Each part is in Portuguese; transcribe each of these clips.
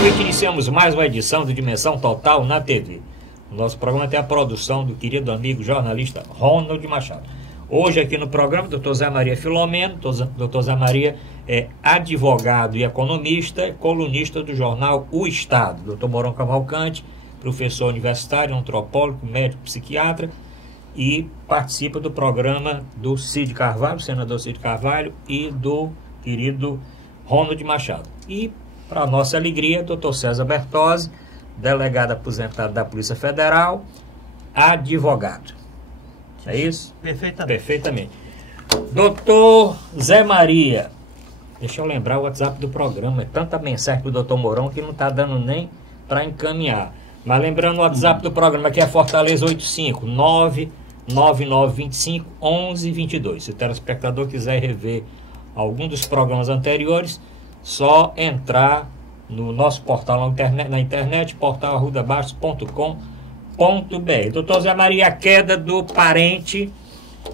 noite, iniciamos mais uma edição do Dimensão Total na TV. O nosso programa tem a produção do querido amigo jornalista Ronald Machado. Hoje aqui no programa, Dr. Zé Maria Filomeno. Dr. Zé Maria é advogado e economista, colunista do jornal O Estado. Dr. Mourão Cavalcante, professor universitário, antropólogo, médico, psiquiatra, e participa do programa do Cid Carvalho, senador Cid Carvalho, e do querido Ronald Machado. E, para nossa alegria, Dr. César Bertozzi, delegado aposentado da Polícia Federal, advogado. É isso? Perfeitamente. Perfeitamente. Doutor Zé Maria, deixa eu lembrar o WhatsApp do programa. É tanta mensagem pro doutor Mourão que não está dando nem para encaminhar. Mas lembrando o WhatsApp do programa, que é Fortaleza 85 99925 1122. Se o telespectador quiser rever algum dos programas anteriores, só entrar no nosso portal na internet, portal@arrudabastos.com.br. Doutor Zé Maria, a queda do parente,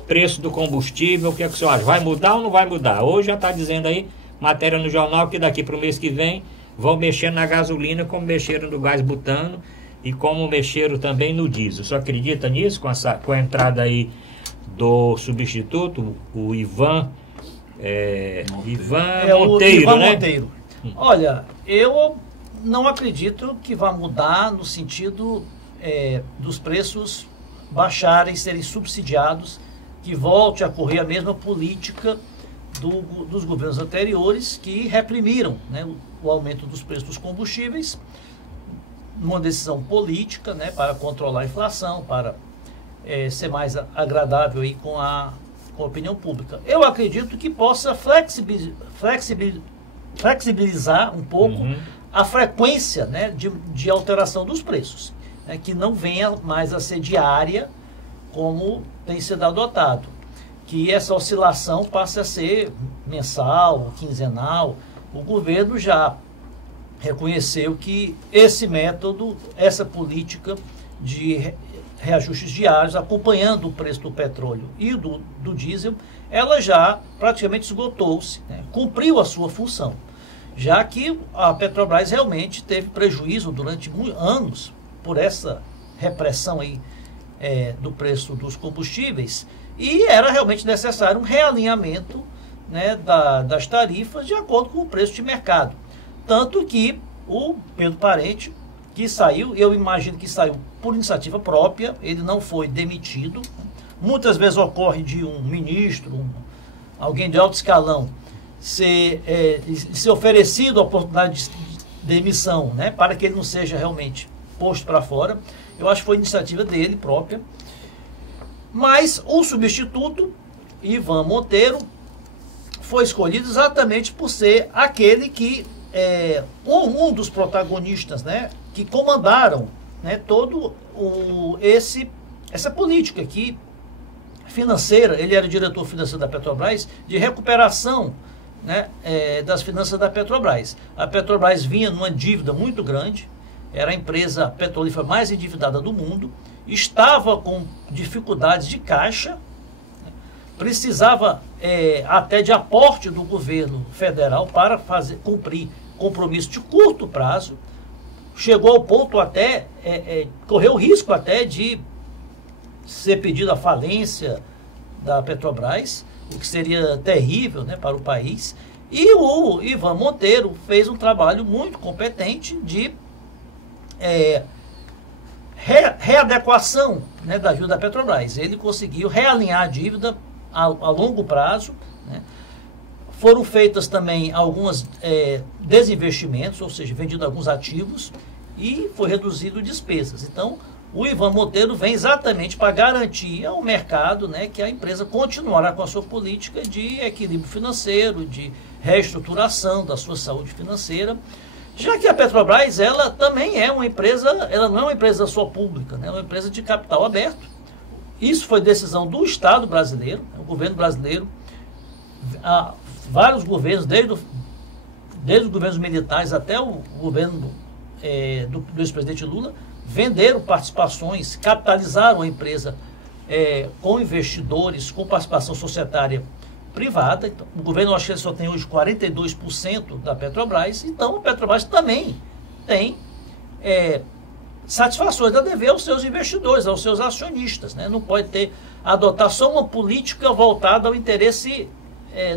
preço do combustível, o que é que o senhor acha? Vai mudar ou não vai mudar? Hoje já está dizendo aí, matéria no jornal, que daqui para o mês que vem vão mexer na gasolina como mexeram no gás butano e como mexeram também no diesel. O senhor acredita nisso, com a entrada aí do substituto, o Ivan Monteiro, né? Monteiro. Olha, eu não acredito que vá mudar no sentido dos preços baixarem, serem subsidiados, que volte a correr a mesma política dos governos anteriores que reprimiram, né, o aumento dos preços dos combustíveis, numa decisão política, né, para controlar a inflação, para ser mais agradável aí com a opinião pública. Eu acredito que possa flexibilizar um pouco a frequência, né, de alteração dos preços, né, que não venha mais a ser diária, como tem sido adotado, que essa oscilação passe a ser mensal, quinzenal. O governo já reconheceu que esse método, essa política de reajustes diários, acompanhando o preço do petróleo e do diesel, ela já praticamente esgotou-se, né? Cumpriu a sua função, já que a Petrobras realmente teve prejuízo durante anos por essa repressão aí, do preço dos combustíveis, e era realmente necessário um realinhamento, né, das tarifas de acordo com o preço de mercado. Tanto que o Pedro Parente, que saiu, eu imagino que saiu por iniciativa própria, ele não foi demitido. Muitas vezes ocorre de um ministro, alguém de alto escalão, ser oferecido a oportunidade de demissão, né, para que ele não seja realmente posto para fora. Eu acho que foi iniciativa dele própria. Mas o substituto, Ivan Monteiro, foi escolhido exatamente por ser aquele que um dos protagonistas, né, que comandaram, né, todo essa política aqui financeira. Ele era diretor financeiro da Petrobras, de recuperação, né, das finanças da Petrobras. A Petrobras vinha numa dívida muito grande, era a empresa petrolífera mais endividada do mundo, estava com dificuldades de caixa, precisava até de aporte do governo federal para cumprir compromisso de curto prazo. Chegou ao ponto até, correu o risco até de ser pedida a falência da Petrobras, o que seria terrível, né, para o país. E o Ivan Monteiro fez um trabalho muito competente de readequação, né, da dívida da Petrobras. Ele conseguiu realinhar a dívida a longo prazo, né. Foram feitas também algumas desinvestimentos, ou seja, vendido alguns ativos, e foi reduzido despesas. Então, o Ivan Monteiro vem exatamente para garantir ao mercado, né, que a empresa continuará com a sua política de equilíbrio financeiro, de reestruturação da sua saúde financeira, já que a Petrobras, ela também é uma empresa, ela não é uma empresa só pública, né, é uma empresa de capital aberto. Isso foi decisão do Estado brasileiro, o governo brasileiro, vários governos, desde os governos militares até o governo do ex-presidente Lula, venderam participações, capitalizaram a empresa com investidores, com participação societária privada. Então, o governo, acho que ele só tem hoje 42% da Petrobras, então a Petrobras também tem satisfações a dever aos seus investidores, aos seus acionistas, né? Não pode adotar só uma política voltada ao interesse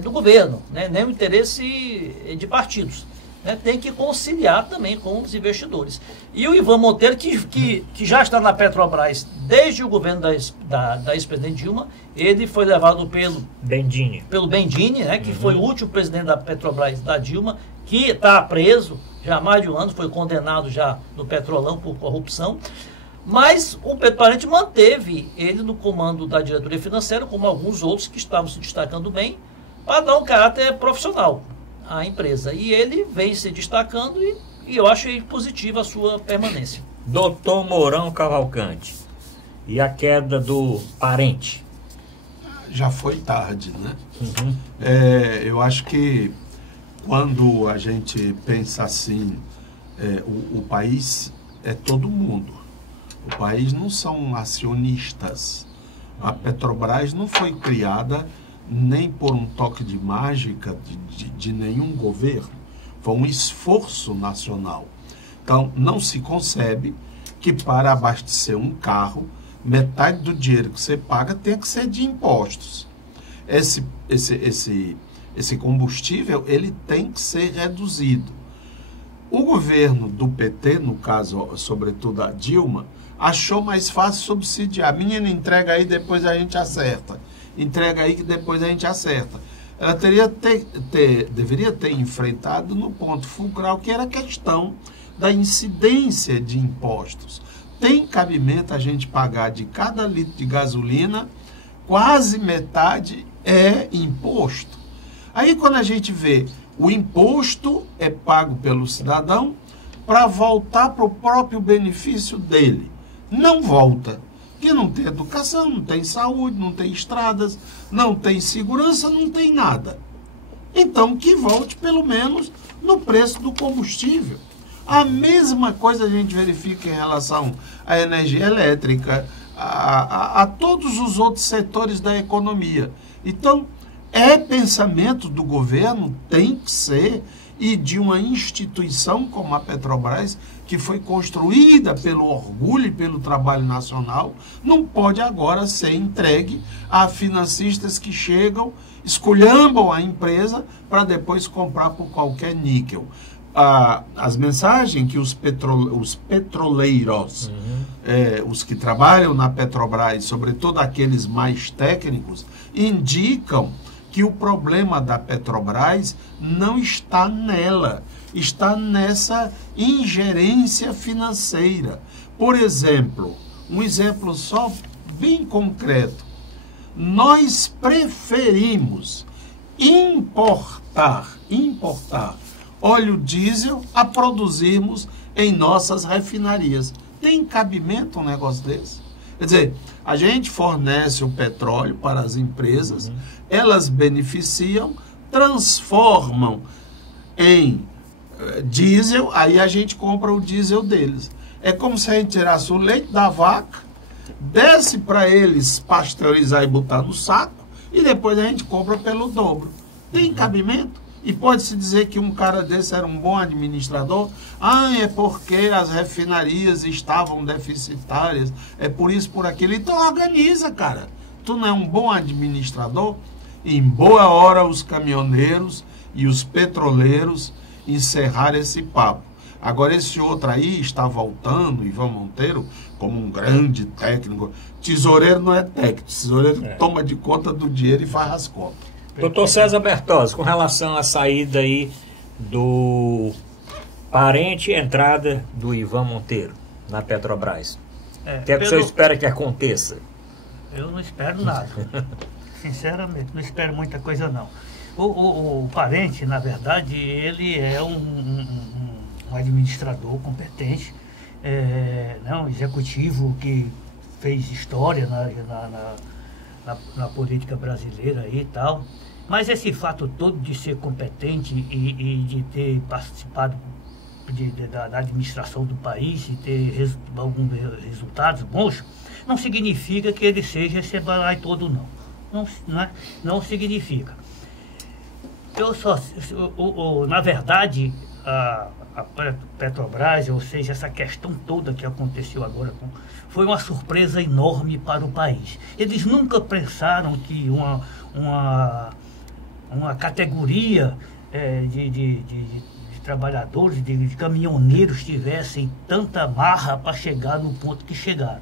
do governo, né? Nem o interesse de partidos. Né? Tem que conciliar também com os investidores. E o Ivan Monteiro, que já está na Petrobras desde o governo da ex-presidente Dilma, ele foi levado pelo Bendini, né? Que foi o último presidente da Petrobras da Dilma, que está preso já há mais de um ano, foi condenado já no Petrolão por corrupção. Mas o Pedro Parente manteve ele no comando da diretoria financeira, como alguns outros que estavam se destacando bem, para dar um caráter profissional à empresa. E ele vem se destacando e eu achei positiva a sua permanência. Doutor Mourão Cavalcante, e a queda do Parente? Já foi tarde, né? Eu acho que quando a gente pensa assim, o país é todo mundo. O país não são acionistas. A Petrobras não foi criada nem por um toque de mágica de nenhum governo. Foi um esforço nacional. Então, não se concebe que para abastecer um carro, metade do dinheiro que você paga tem que ser de impostos. Esse combustível, ele tem que ser reduzido. O governo do PT, no caso, sobretudo a Dilma, achou mais fácil subsidiar. Menina, entrega aí, depois a gente acerta. Entrega aí que depois a gente acerta. Ela deveria ter enfrentado no ponto fulcral, que era a questão da incidência de impostos. Tem cabimento a gente pagar de cada litro de gasolina, quase metade é imposto. Aí quando a gente vê o imposto é pago pelo cidadão para voltar para o próprio benefício dele. Não volta. Que não tem educação, não tem saúde, não tem estradas, não tem segurança, não tem nada. Então, que volte pelo menos no preço do combustível. A mesma coisa a gente verifica em relação à energia elétrica, a todos os outros setores da economia. Então, pensamento do governo, tem que ser, e de uma instituição como a Petrobras, que foi construída pelo orgulho e pelo trabalho nacional, não pode agora ser entregue a financistas que chegam, esculhambam a empresa para depois comprar por qualquer níquel. As mensagens que os petroleiros, os que trabalham na Petrobras, sobretudo aqueles mais técnicos, indicam que o problema da Petrobras não está nela, está nessa ingerência financeira. Por exemplo, um exemplo só bem concreto, nós preferimos importar óleo diesel a produzirmos em nossas refinarias. Tem cabimento um negócio desse? Quer dizer, a gente fornece o petróleo para as empresas, elas beneficiam, transformam em diesel, aí a gente compra o diesel deles. É como se a gente tirasse o leite da vaca, desce para eles pasteurizar e botar no saco, e depois a gente compra pelo dobro. Tem cabimento? E pode-se dizer que um cara desse era um bom administrador? É porque as refinarias estavam deficitárias, é por isso, por aquilo. Então organiza, cara. Tu não é um bom administrador? Em boa hora os caminhoneiros e os petroleiros encerraram esse papo. Agora esse outro aí está voltando, Ivan Monteiro, como um grande técnico. Tesoureiro não é técnico, tesoureiro toma de conta do dinheiro e faz as contas. Doutor César Bertozzi, com relação à saída aí do Parente, entrada do Ivan Monteiro na Petrobras, o que é que o senhor espera que aconteça? Eu não espero nada. Sinceramente, não espero muita coisa não. O Parente, na verdade, ele é um administrador competente, um executivo que fez história na política brasileira e tal. Mas esse fato todo de ser competente e de ter participado da administração do país e ter alguns resultados bons, não significa que ele seja esse balai todo, não. Não significa. Na verdade, a Petrobras, ou seja, essa questão toda que aconteceu agora, foi uma surpresa enorme para o país. Eles nunca pensaram que uma categoria de trabalhadores, de caminhoneiros tivessem tanta marra para chegar no ponto que chegaram.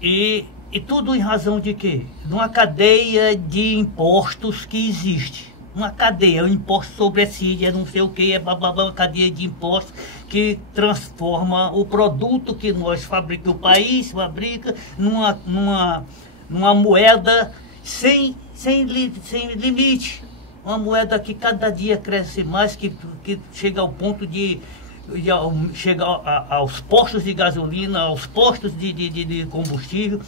E tudo em razão de quê? De uma cadeia de impostos que existe. Uma cadeia, um imposto sobre a síria, não sei o que, uma cadeia de impostos que transforma o produto que nós fabricamos, o país fabrica, numa moeda sem limite. Uma moeda que cada dia cresce mais, que chega ao ponto de chegar aos postos de gasolina, aos postos de combustível,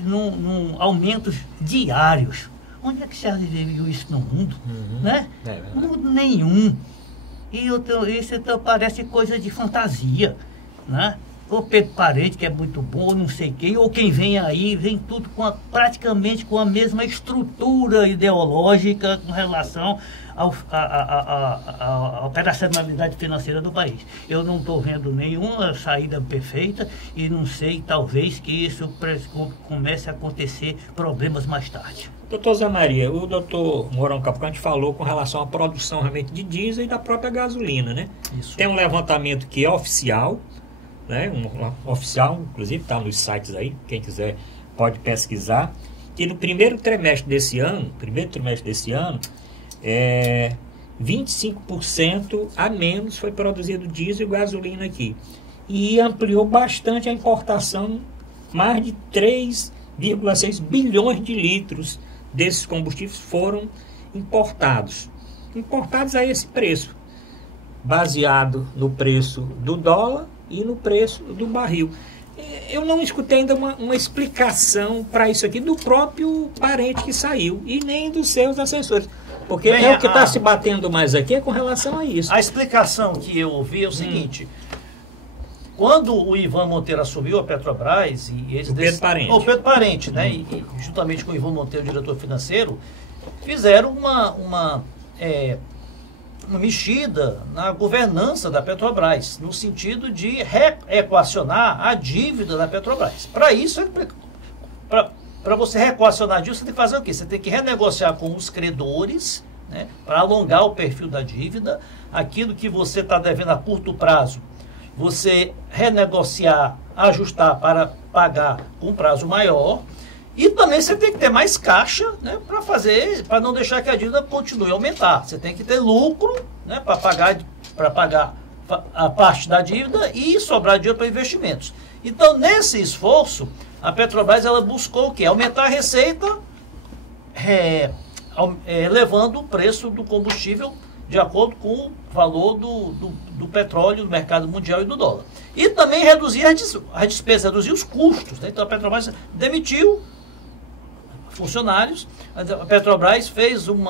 num aumentos diários. Onde é que se viu isso no mundo? Né? Mundo nenhum. E isso então parece coisa de fantasia, né? O Pedro Parente, que é muito bom, não sei quem, ou quem vem aí, vem tudo praticamente com a mesma estrutura ideológica com relação à operacionalidade financeira do país. Eu não estou vendo nenhuma saída perfeita e não sei, talvez, que isso comece a acontecer problemas mais tarde. Doutor Zé Maria, o doutor Mourão Cavalcante falou com relação à produção realmente de diesel e da própria gasolina, né? Isso. Tem um levantamento que é oficial, né? Oficial, inclusive está nos sites aí, quem quiser pode pesquisar, que no primeiro trimestre desse ano, 25% a menos foi produzido diesel e gasolina aqui. E ampliou bastante a importação, mais de 3,6 bilhões de litros desses combustíveis foram importados. Importados a esse preço, baseado no preço do dólar e no preço do barril. Eu não escutei ainda uma explicação para isso aqui do próprio Parente que saiu e nem dos seus assessores. Porque o que está se batendo mais aqui é com relação a isso. A explicação que eu ouvi é o seguinte: quando o Ivan Monteiro assumiu a Petrobras e o Pedro Parente. O Pedro Parente, né? E juntamente com o Ivan Monteiro, diretor financeiro, fizeram uma mexida na governança da Petrobras, no sentido de reequacionar a dívida da Petrobras. Para isso, para você reequacionar a dívida, você tem que fazer o quê? Você tem que renegociar com os credores, né, para alongar o perfil da dívida. Aquilo que você está devendo a curto prazo, você renegociar, ajustar para pagar com prazo maior. E também você tem que ter mais caixa, né, para não deixar que a dívida continue a aumentar. Você tem que ter lucro, né, para pagar a parte da dívida e sobrar dinheiro para investimentos. Então, nesse esforço, a Petrobras ela buscou o quê? Aumentar a receita, elevando o preço do combustível de acordo com o valor do petróleo no mercado mundial e do dólar. E também reduzir a despesa, reduzir os custos, né? Então, a Petrobras demitiu funcionários, a Petrobras fez um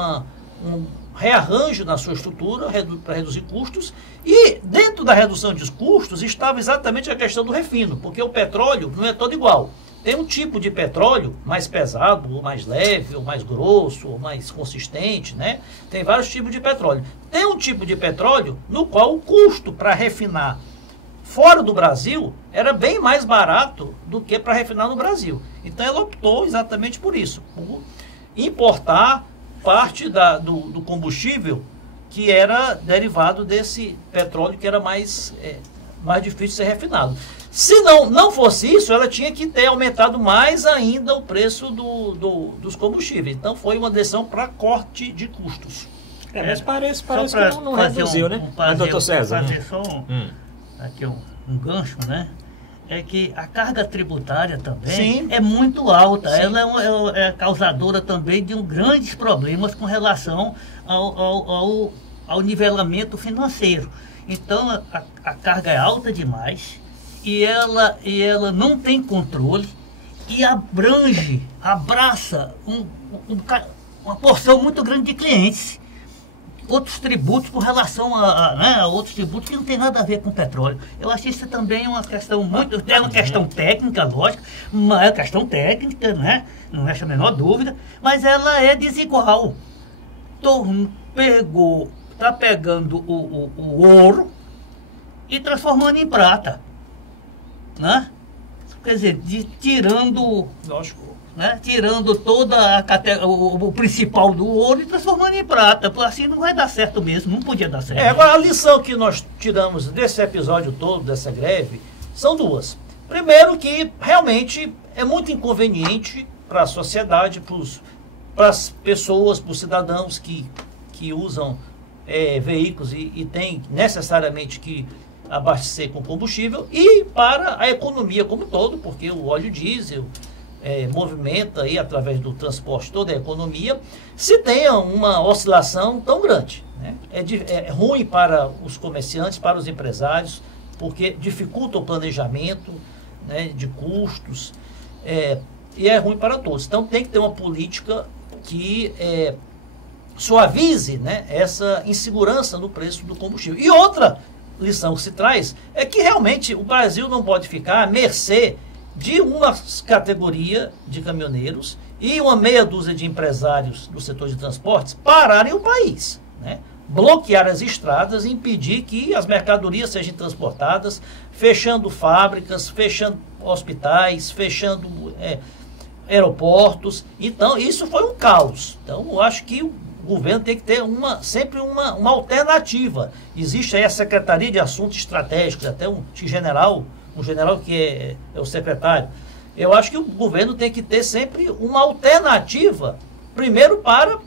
rearranjo na sua estrutura para reduzir custos, e dentro da redução de custos estava exatamente a questão do refino, porque o petróleo não é todo igual. Tem um tipo de petróleo mais pesado, ou mais leve, ou mais grosso, ou mais consistente, né? Tem vários tipos de petróleo. Tem um tipo de petróleo no qual o custo para refinar fora do Brasil era bem mais barato do que para refinar no Brasil. Então ela optou exatamente por isso, por importar parte do combustível que era derivado desse petróleo que era mais difícil de ser refinado. Se não fosse isso, ela tinha que ter aumentado mais ainda o preço dos combustíveis. Então foi uma decisão para corte de custos. Mas parece que não reduziu, né? Doutor César. Fazer só aqui um gancho, né? É que a carga tributária também é muito alta. Sim. Ela é causadora também de grandes problemas com relação ao nivelamento financeiro. Então, a carga é alta demais e ela não tem controle e abraça uma porção muito grande de clientes. Outros tributos com relação a outros tributos que não tem nada a ver com petróleo. Eu acho isso também uma questão é uma questão técnica, lógico, mas é uma questão técnica, né? Não resta a menor dúvida, mas ela é desigual. Pegou está pegando o ouro e transformando em prata, né? Quer dizer, tirando, Lógico. né? Tirando toda o principal do ouro e transformando em prata. Assim não vai dar certo mesmo, não podia dar certo. Agora, a lição que nós tiramos desse episódio todo, dessa greve, são duas. Primeiro, que realmente é muito inconveniente para a sociedade, para as pessoas, para os cidadãos que usam veículos e têm necessariamente que abastecer com combustível, e para a economia como um todo, porque o óleo diesel movimenta aí, através do transporte, toda a economia, se tenha uma oscilação tão grande, né? É ruim para os comerciantes, para os empresários, porque dificulta o planejamento, né, de custos, e é ruim para todos. Então tem que ter uma política que suavize, né, essa insegurança no preço do combustível. E outra lição que se traz é que realmente o Brasil não pode ficar à mercê de uma categoria de caminhoneiros e uma meia dúzia de empresários do setor de transportes pararem o país, né? Bloquear as estradas e impedir que as mercadorias sejam transportadas, fechando fábricas, fechando hospitais, fechando aeroportos. Então, isso foi um caos. Então, eu acho que o governo tem que ter sempre uma alternativa. Existe aí a Secretaria de Assuntos Estratégicos, até um general que é o secretário. Eu acho que o governo tem que ter sempre uma alternativa, primeiro para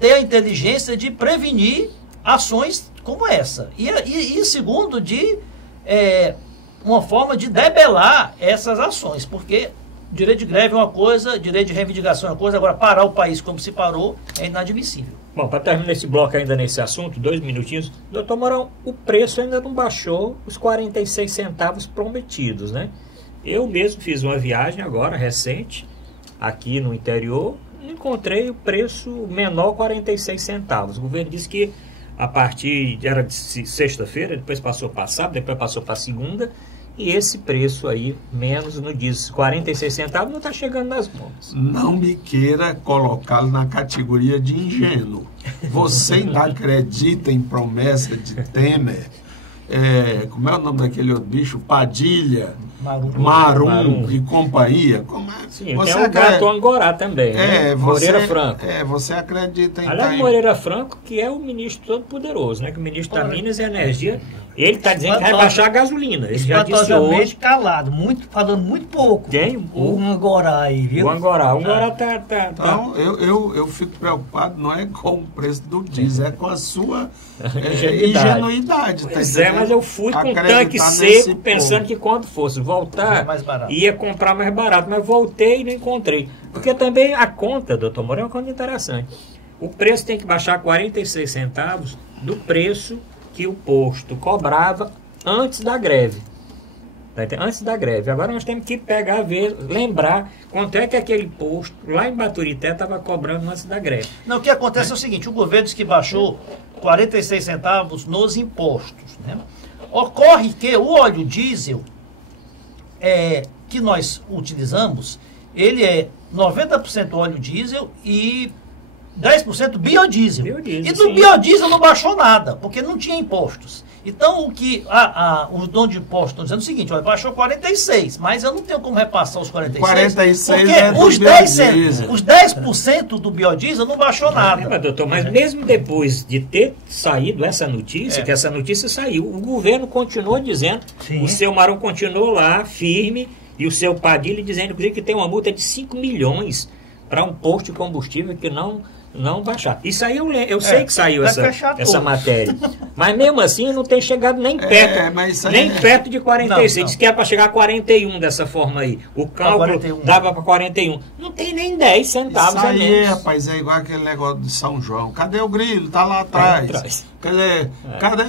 ter a inteligência de prevenir ações como essa. E segundo, de uma forma de debelar essas ações, porque direito de greve é uma coisa, direito de reivindicação é uma coisa, agora parar o país como se parou é inadmissível. Bom, para terminar esse bloco ainda nesse assunto, 2 minutinhos, doutor Mourão, o preço ainda não baixou os 46 centavos prometidos, né? Eu mesmo fiz uma viagem agora, recente, aqui no interior, encontrei o preço menor, 46 centavos. O governo disse que a partir, era de sexta-feira, depois passou para sábado, depois passou para segunda, e esse preço aí, menos no diesel, 46 centavos, não está chegando nas bombas. Não me queira colocá-lo na categoria de ingênuo. Você ainda acredita em promessa de Temer? Como é o nome daquele outro bicho? Padilha, Marum e companhia. Sim, você tem o gato Angorá também, né? Moreira Franco. Você acredita em... Aliás, Moreira Franco, que é o ministro todo poderoso, né? Que o ministro da Minas e Energia, ele está dizendo que vai baixar a gasolina. Ele já disse hoje... calado, falando muito pouco. Tem o Angorá aí, viu? O Angorá tá... Então, eu fico preocupado, não é com o preço do diesel, é com a sua ingenuidade. Pois mas eu fui com um tanque seco, pensando que quando fosse voltar, ia comprar mais barato, mas voltei e não encontrei. Porque também a conta, doutor Mourão, é uma conta interessante. O preço tem que baixar 46 centavos do preço que o posto cobrava antes da greve. Antes da greve. Agora nós temos que lembrar quanto é que aquele posto lá em Baturité estava cobrando antes da greve. Não, o que acontece é o seguinte, o governo diz que baixou 46 centavos nos impostos, né? Ocorre que o óleo diesel que nós utilizamos, ele é 90% óleo diesel e 10% biodiesel. E do biodiesel não baixou nada, porque não tinha impostos. Então, o que os donos de impostos estão dizendo é o seguinte, olha, baixou 46, mas eu não tenho como repassar os 46, porque os 10% do biodiesel não baixou nada. Mas, doutor, mas mesmo depois de ter saído essa notícia, que essa notícia saiu, o governo continuou dizendo, o seu Marum continuou lá, firme, e o seu Padilha dizendo, inclusive, que tem uma multa de 5 milhões para um posto de combustível que não baixar. Isso aí eu sei que saiu essa matéria. Mas mesmo assim não tem chegado nem perto. Perto de 46. Diz que é para chegar a 41 dessa forma aí. O cálculo dava para 41. Não tem nem 10 centavos isso aí, a menos. Rapaz, é igual aquele negócio de São João. Cadê o grilo? Tá lá atrás.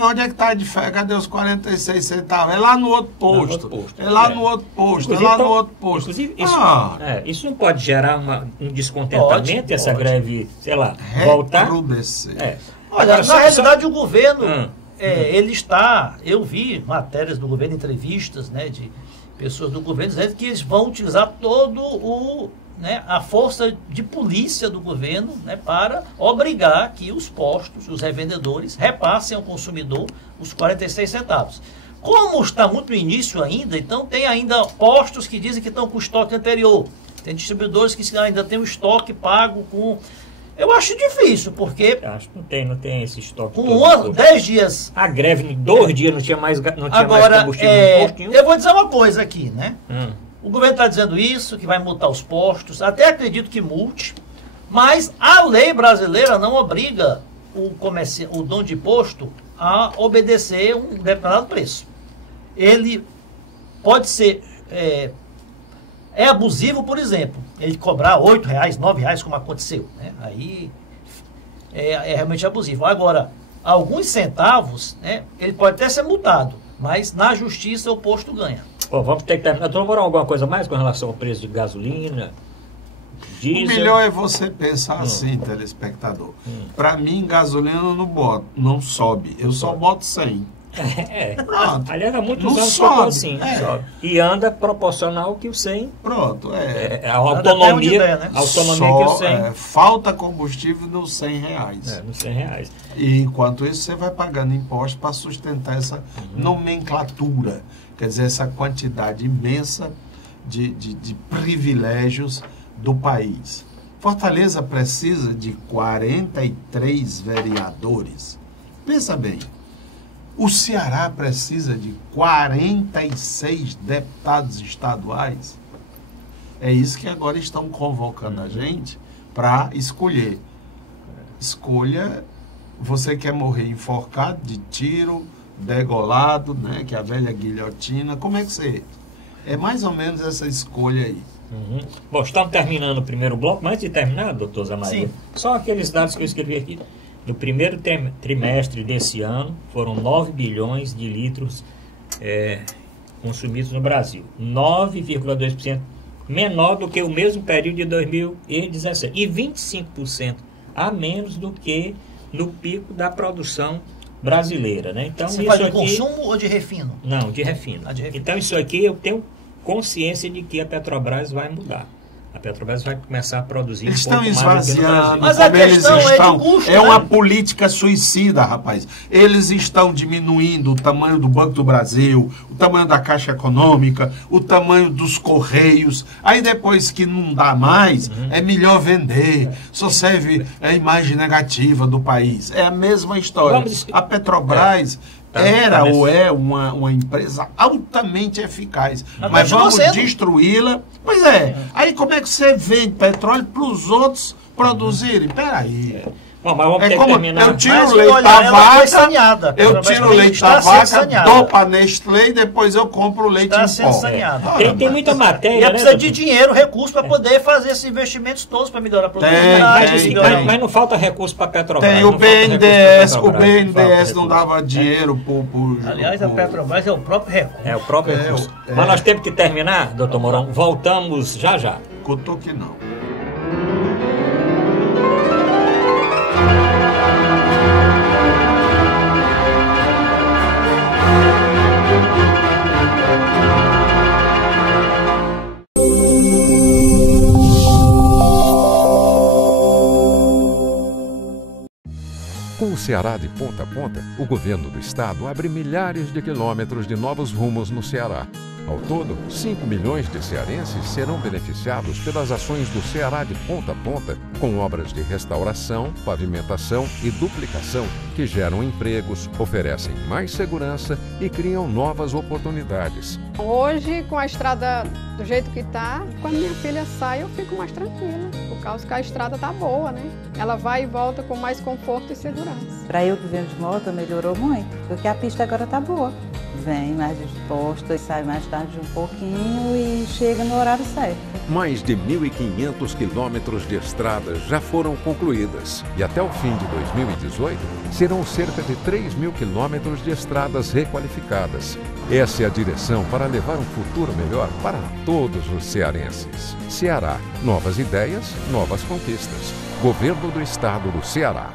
Onde é que tá de fé? Cadê os 46 centavos? É lá no outro posto. É lá no outro posto. Inclusive, é lá no outro posto. Inclusive, isso não pode gerar um descontentamento, essa greve, sei lá, voltar? Olha, na realidade o governo, eu vi matérias do governo, entrevistas, né, de pessoas do governo dizendo que eles vão utilizar todo o né, a força de polícia do governo, né, para obrigar que os postos, os revendedores, repassem ao consumidor os 46 centavos. Como está muito no início ainda, então tem ainda postos que dizem que estão com o estoque anterior. Tem distribuidores que ainda tem o estoque pago com... Eu acho difícil, porque... Acho que não tem esse estoque. Com 10 dias... A greve em 2 dias não tinha mais Agora, combustível no postinho. eu vou dizer uma coisa aqui, né? O governo está dizendo isso, que vai multar os postos, até acredito que multe, mas a lei brasileira não obriga o dono de posto a obedecer um determinado preço. Ele pode ser... É abusivo, por exemplo, ele cobrar R$8, R$9, como aconteceu, né? Aí é realmente abusivo. Agora, alguns centavos, né, ele pode até ser multado, mas na justiça o posto ganha. Bom, vamos ter que terminar. Doutor, alguma coisa mais com relação ao preço de gasolina, diesel? O melhor é você pensar assim, telespectador. Para mim, gasolina não sobe. Eu só boto 100. Pronto. Aliás, há muitos Não anos sobe. ficou assim. Sobe. E anda proporcional que o 100. Pronto, A autonomia, ideia, né? a autonomia que o 100. Falta combustível nos R$100. Nos R$100. E enquanto isso, você vai pagando impostos para sustentar essa nomenclatura. Quer dizer, essa quantidade imensa de privilégios do país. Fortaleza precisa de 43 vereadores. Pensa bem. O Ceará precisa de 46 deputados estaduais. É isso que agora estão convocando a gente para escolher. Escolha, você quer morrer enforcado, de tiro, degolado, né, que é a velha guilhotina. Como é que você... É mais ou menos essa escolha aí. Bom, estamos terminando o primeiro bloco. Mas antes de terminar, doutor Zé Maria, Sim. só aqueles dados que eu escrevi aqui. No primeiro trimestre desse ano, foram 9 bilhões de litros consumidos no Brasil. 9,2% menor do que o mesmo período de 2017. E 25% a menos do que no pico da produção brasileira, né? Então, Você isso faz de aqui... consumo ou de refino? Não, de refino. De refino. Então, isso aqui eu tenho consciência de que a Petrobras vai mudar. A Petrobras vai começar a produzir Eles um pouco estão mais aqui no esvaziando. Brasil. Mas a Como eles questão é de estão. custo, É uma né? política suicida, rapaz. Eles estão diminuindo o tamanho do Banco do Brasil, o tamanho da Caixa Econômica, o tamanho dos Correios. Aí depois que não dá mais, é melhor vender. Só serve a imagem negativa do país. É a mesma história. A Petrobras era ou é uma empresa altamente eficaz. Mas vamos destruí-la. Pois é. Aí como é que você vende petróleo para os outros produzirem? Peraí. Bom, mas vamos ter que Como terminar. eu tiro Mas, o leite olha, da ela foi vaca, saneada. eu Petrobras tiro o leite está da sendo vaca, saneada. dou para Nestlé e depois eu compro o leite Está em sendo pó. saneada. Tem muita matéria, E né, precisa de doutor? dinheiro, recurso para poder fazer esses investimentos todos para melhorar a Tem, produtividade. tem. Mas não falta recurso para a Petrobras. Tem não o falta recurso BNDES, pra o Petrobras, BNDES falta não recurso. dava dinheiro pro Aliás, a Petrobras é o próprio recurso. É o próprio É, recurso. é. Mas nós temos que terminar, doutor Mourão. Voltamos já já. Cutuque não. Com o Ceará de ponta a ponta, o governo do estado abre milhares de quilômetros de novos rumos no Ceará. Ao todo, 5 milhões de cearenses serão beneficiados pelas ações do Ceará de ponta a ponta, com obras de restauração, pavimentação e duplicação que geram empregos, oferecem mais segurança e criam novas oportunidades. Hoje, com a estrada do jeito que está, quando minha filha sai, eu fico mais tranquila, por causa que a estrada tá boa, né? Ela vai e volta com mais conforto e segurança. Para eu que venho de moto, melhorou muito, porque a pista agora tá boa. Vem mais disposto, sai mais tarde um pouquinho e chega no horário certo. Mais de 1.500 quilômetros de estradas já foram concluídas e até o fim de 2018 serão cerca de 3.000 quilômetros de estradas requalificadas. Essa é a direção para levar um futuro melhor para todos os cearenses. Ceará, novas ideias, novas conquistas. Governo do Estado do Ceará.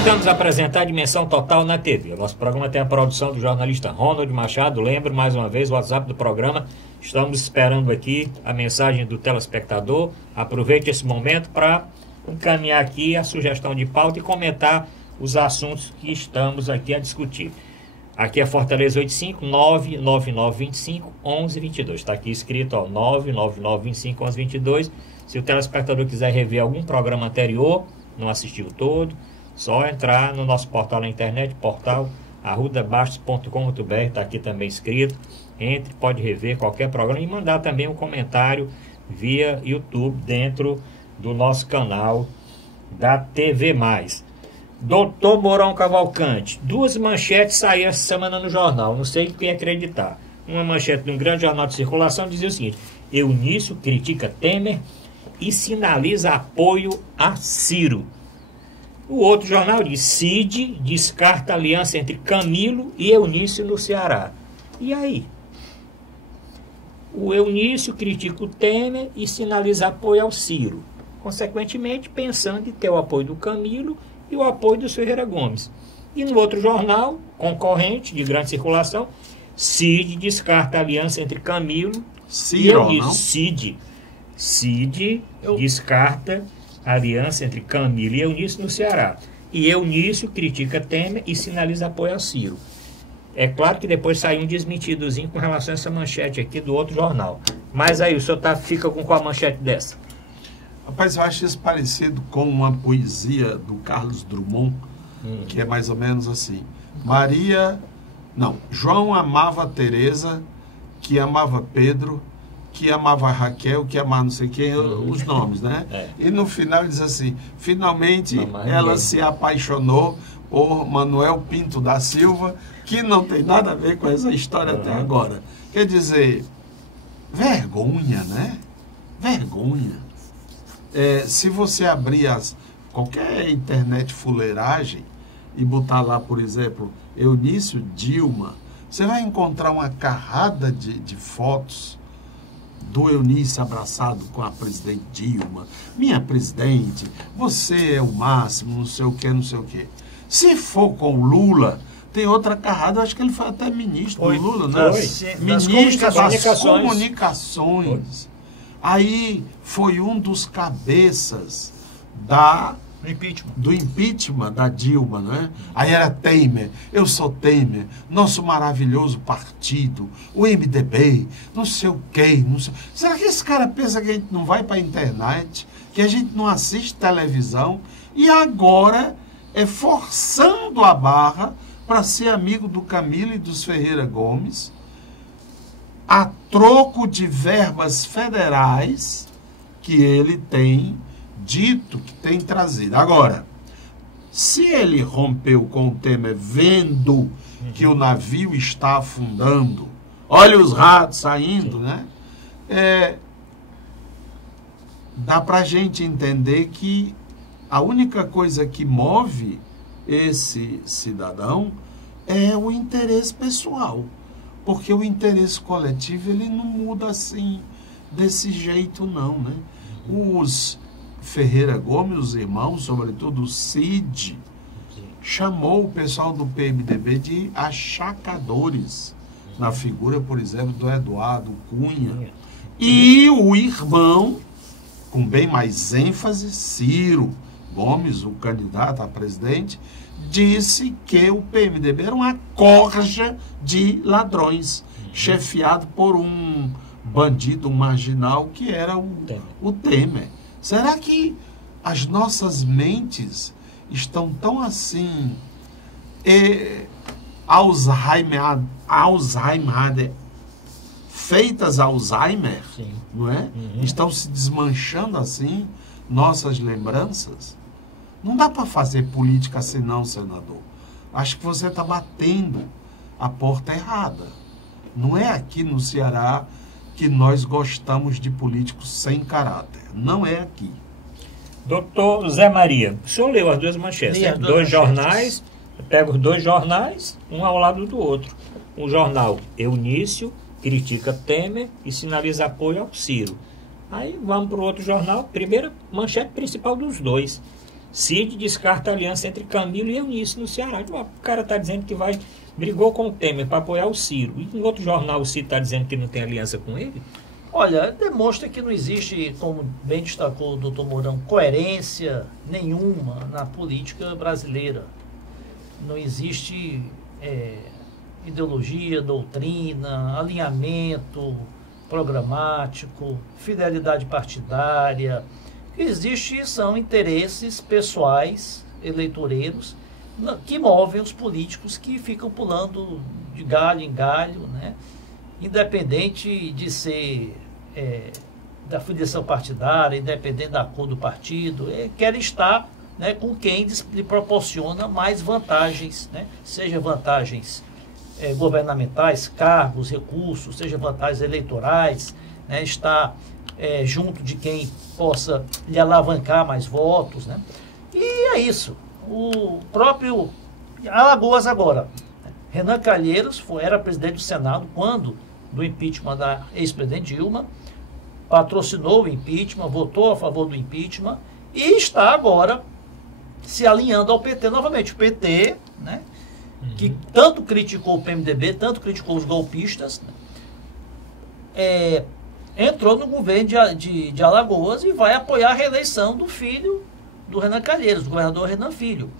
Voltamos a apresentar a Dimensão Total na TV. O nosso programa tem a produção do jornalista Ronald Machado. Lembro mais uma vez o WhatsApp do programa. Estamos esperando aqui a mensagem do telespectador. Aproveite esse momento para encaminhar aqui a sugestão de pauta e comentar os assuntos que estamos aqui a discutir. Aqui é Fortaleza 85 99925 1122. Está aqui escrito, ó, 99925 1122. Se o telespectador quiser rever algum programa anterior, não assistiu todo, só entrar no nosso portal na internet, portal arrudabastos.com.br, está aqui também escrito. Entre, pode rever qualquer programa e mandar também um comentário via YouTube dentro do nosso canal da TV+. Doutor Mourão Cavalcante, 2 manchetes saíram essa semana no jornal, não sei quem acreditar. Uma manchete de um grande jornal de circulação dizia o seguinte: Eunício critica Temer e sinaliza apoio a Ciro. O outro jornal diz: Cid descarta aliança entre Camilo e Eunício no Ceará. E aí? O Eunício critica o Temer e sinaliza apoio ao Ciro, consequentemente pensando em ter o apoio do Camilo e o apoio do Ferreira Gomes. E no outro jornal, concorrente de grande circulação, Cid descarta a aliança entre Camilo e Eunício. Cid descarta a aliança entre Camilo e Eunício no Ceará. E Eunício critica Temer e sinaliza apoio a Ciro. É claro que depois saiu um desmentidozinho com relação a essa manchete aqui do outro jornal. Mas aí, o senhor fica com qual manchete dessa? Rapaz, eu acho isso parecido com uma poesia do Carlos Drummond, que é mais ou menos assim. João amava Teresa, que amava Pedro, que amava Raquel, que amava não sei quem, os nomes, né? E no final ele diz assim: finalmente ela se apaixonou por Manuel Pinto da Silva, que não tem nada a ver com essa história até agora. Quer dizer, vergonha, né? Vergonha. Se você abrir qualquer internet fuleiragem e botar lá, por exemplo, Eunício Dilma, você vai encontrar uma carrada de fotos do Eunício abraçado com a presidente Dilma. Minha presidente, você é o máximo, não sei o que, não sei o que. Se for com o Lula, tem outra carrada, acho que ele foi até ministro do Lula, né? Ministro das Comunicações. Aí foi um dos cabeças do impeachment da Dilma, né? Aí era Temer, eu sou Temer, nosso maravilhoso partido, o MDB, não sei o quê, não sei. Será que esse cara pensa que a gente não vai para a internet, que a gente não assiste televisão e agora é forçando a barra para ser amigo do Camilo e dos Ferreira Gomes, a troco de verbas federais que ele tem dito que tem trazido. Agora, se ele rompeu com o Temer vendo que o navio está afundando, olha os ratos saindo, né? Dá para a gente entender que a única coisa que move esse cidadão é o interesse pessoal. Porque o interesse coletivo, ele não muda assim, desse jeito não, né? Os Ferreira Gomes, os irmãos, sobretudo o Cid, chamou o pessoal do PMDB de achacadores, na figura, por exemplo, do Eduardo Cunha. E o irmão, com bem mais ênfase, Ciro Gomes, o candidato a presidente, disse que o PMDB era uma corja de ladrões, chefiado por um bandido, um marginal, que era o Temer. Será que as nossas mentes estão tão assim, feitas Alzheimer, não é? Estão se desmanchando assim nossas lembranças? Não dá para fazer política assim não, senador. Acho que você está batendo a porta errada. Não é aqui no Ceará que nós gostamos de políticos sem caráter. Não é aqui. Doutor Zé Maria, o senhor leu as duas manchetes, né? Dois jornais, pega os dois jornais, um ao lado do outro. Um jornal, Eunício, critica Temer e sinaliza apoio ao Ciro. Aí vamos para o outro jornal, primeira manchete principal dos dois. Cid descarta a aliança entre Camilo e Eunício no Ceará. O cara está dizendo que brigou com o Temer para apoiar o Ciro. E em outro jornal o Cid está dizendo que não tem aliança com ele? Olha, demonstra que não existe, como bem destacou o doutor Mourão, coerência nenhuma na política brasileira. Não existe ideologia, doutrina, alinhamento programático, fidelidade partidária. O que existe são interesses pessoais, eleitoreiros, que movem os políticos que ficam pulando de galho em galho, né? Independente de ser da filiação partidária, independente da cor do partido, querem estar, né, com quem lhe proporciona mais vantagens, né? Seja vantagens governamentais, cargos, recursos, seja vantagens eleitorais, né? Estar junto de quem possa lhe alavancar mais votos, né? E é isso. O próprio Alagoas agora, Renan Calheiros era presidente do Senado quando do impeachment da ex-presidente Dilma, patrocinou o impeachment, votou a favor do impeachment e está agora se alinhando ao PT novamente. O PT, né, que tanto criticou o PMDB, tanto criticou os golpistas, entrou no governo de Alagoas e vai apoiar a reeleição do filho do Renan Calheiros, do governador Renan Filho.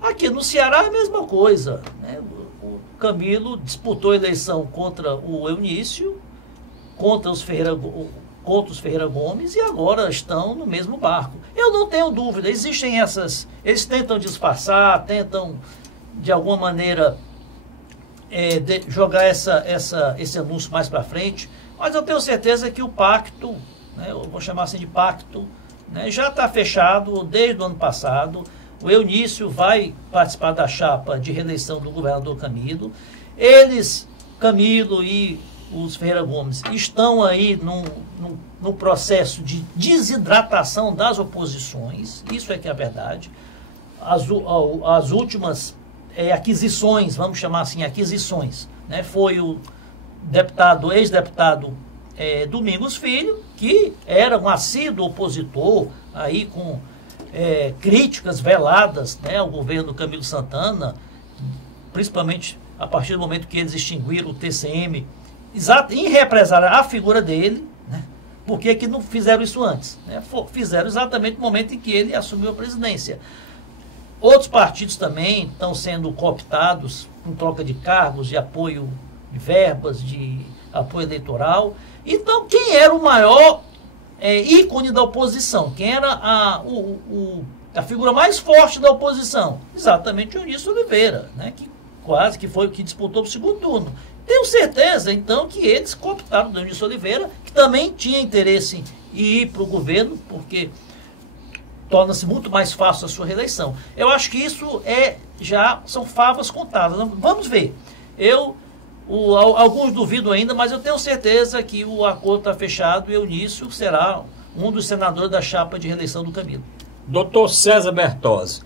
Aqui no Ceará é a mesma coisa, né? O Camilo disputou a eleição contra o Eunício, contra os Ferreira Gomes, e agora estão no mesmo barco. Eu não tenho dúvida, existem eles tentam disfarçar, tentam de alguma maneira jogar esse anúncio mais para frente, mas eu tenho certeza que o pacto, né, eu vou chamar assim de pacto, né, já está fechado desde o ano passado. O Eunício vai participar da chapa de reeleição do governador Camilo. Camilo e os Ferreira Gomes, estão aí num processo de desidratação das oposições. Isso é que é a verdade. As últimas aquisições, vamos chamar assim, aquisições, né, foi o ex-deputado Domingos Filho, que era um assíduo opositor aí com críticas veladas, né, ao governo Camilo Santana, principalmente a partir do momento que eles extinguiram o TCM, em represália a figura dele, né? Por que não fizeram isso antes? Né? Fizeram exatamente no momento em que ele assumiu a presidência. Outros partidos também estão sendo cooptados em troca de cargos, de apoio, de verbas, de apoio eleitoral. Então, quem era o maior ícone da oposição? Quem era a figura mais forte da oposição? Exatamente o Eunício Oliveira, né? Que foi o que disputou o segundo turno. Tenho certeza, então, que eles cooptaram do Eunício Oliveira, que também tinha interesse em ir para o governo, porque torna-se muito mais fácil a sua reeleição. Eu acho que isso já são favas contadas. Vamos ver. Alguns duvidam ainda, mas eu tenho certeza que o acordo está fechado e Eunício será um dos senadores da chapa de reeleição do Camilo. Doutor César Bertozzi,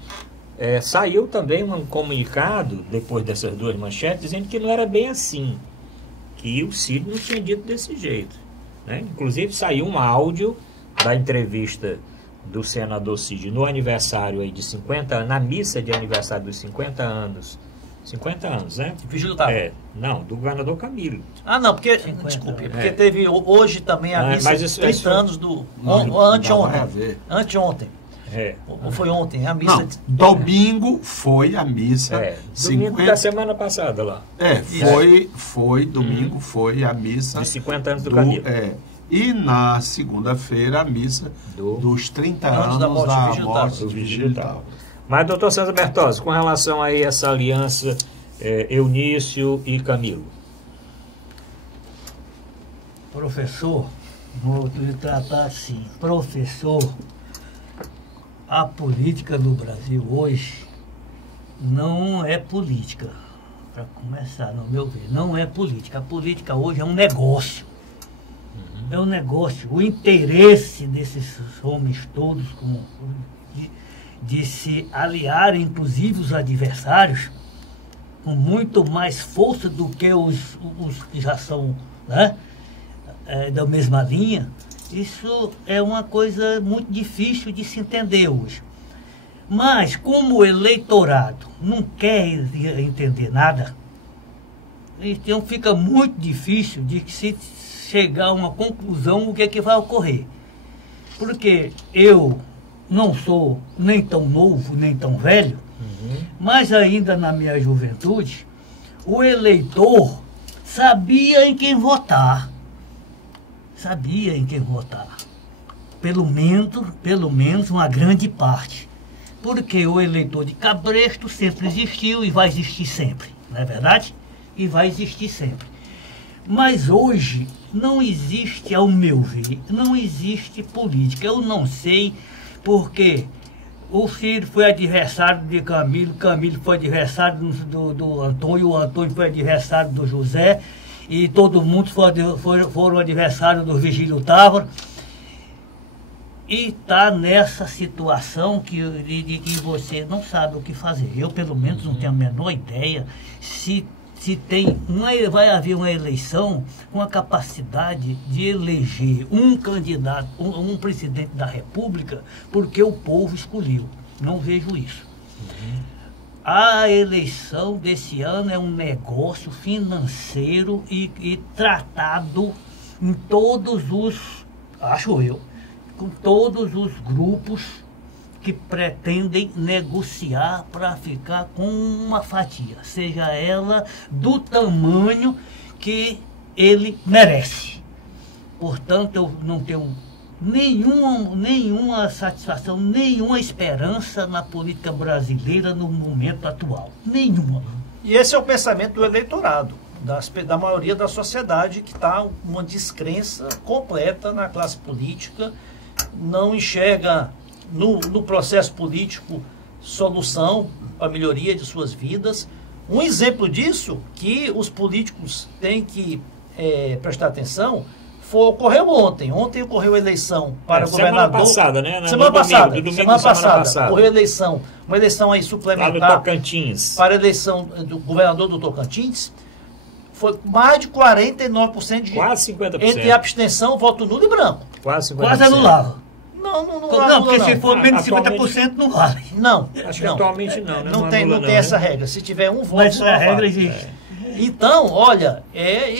saiu também um comunicado, depois dessas duas manchetes, dizendo que não era bem assim, que o Cid não tinha dito desse jeito, né? Inclusive saiu um áudio da entrevista do senador Cid no aniversário aí de 50 anos, na missa de aniversário dos 50 anos. 50 anos, né? Vigílio tá? Não, do governador Camilo. Não, porque, desculpe, porque teve hoje também a missa de 30 anos do... Anteontem. Ou foi ontem a missa? Não, domingo foi a missa. Domingo da semana passada lá. Domingo foi a missa. De 50 anos do Camilo. E na segunda-feira a missa dos 30 anos da morte do Vigílio Tal. Mas, doutor César Bertozzi, com relação aí a essa aliança Eunício e Camilo. Professor, vou lhe tratar assim. Professor, a política no Brasil hoje não é política. Para começar, no meu ver, não é política. A política hoje é um negócio. É um negócio. O interesse desses homens todos de se aliarem, inclusive os adversários, com muito mais força do que os que já são, né, da mesma linha. Isso é uma coisa muito difícil de se entender hoje. Mas como o eleitorado não quer entender nada, então fica muito difícil de se chegar a uma conclusão o que é que vai ocorrer. Porque eu não sou nem tão novo, nem tão velho, mas ainda na minha juventude, o eleitor sabia em quem votar. Sabia em quem votar. Pelo menos uma grande parte. Porque o eleitor de cabresto sempre existiu e vai existir sempre, não é verdade? E vai existir sempre. Mas hoje não existe, ao meu ver, não existe política. Eu não sei porque o Ciro foi adversário de Camilo, Camilo foi adversário do Antônio, o Antônio foi adversário do José, e todo mundo foram adversários do Vigílio Távora. E está nessa situação que você não sabe o que fazer. Eu, pelo menos, não tenho a menor ideia se vai haver uma eleição com a capacidade de eleger um candidato, um presidente da República, porque o povo escolheu. Não vejo isso. A eleição desse ano é um negócio financeiro e tratado em todos os, acho eu, com todos os grupos que pretendem negociar para ficar com uma fatia, seja ela do tamanho que ele merece. Portanto, eu não tenho nenhuma satisfação, nenhuma esperança na política brasileira no momento atual. Nenhuma. E esse é o pensamento do eleitorado, da maioria da sociedade, que está uma descrença completa na classe política, não enxerga no processo político solução para a melhoria de suas vidas. Um exemplo disso, que os políticos têm que prestar atenção, ocorreu ontem. Ontem ocorreu a eleição para governador. Semana passada, né? Semana passada. Ocorreu eleição, uma eleição aí suplementar. Lá no Tocantins. Para a eleição do governador do Tocantins. Foi mais de 49% de... Quase 50%. Entre abstenção, voto nulo e branco. Quase 50%. Quase anulava. Não, porque se for menos de 50% não vale. Não. Acho que atualmente não, né? Não tem essa regra. Se tiver um voto, mas a regra existe. Então, olha,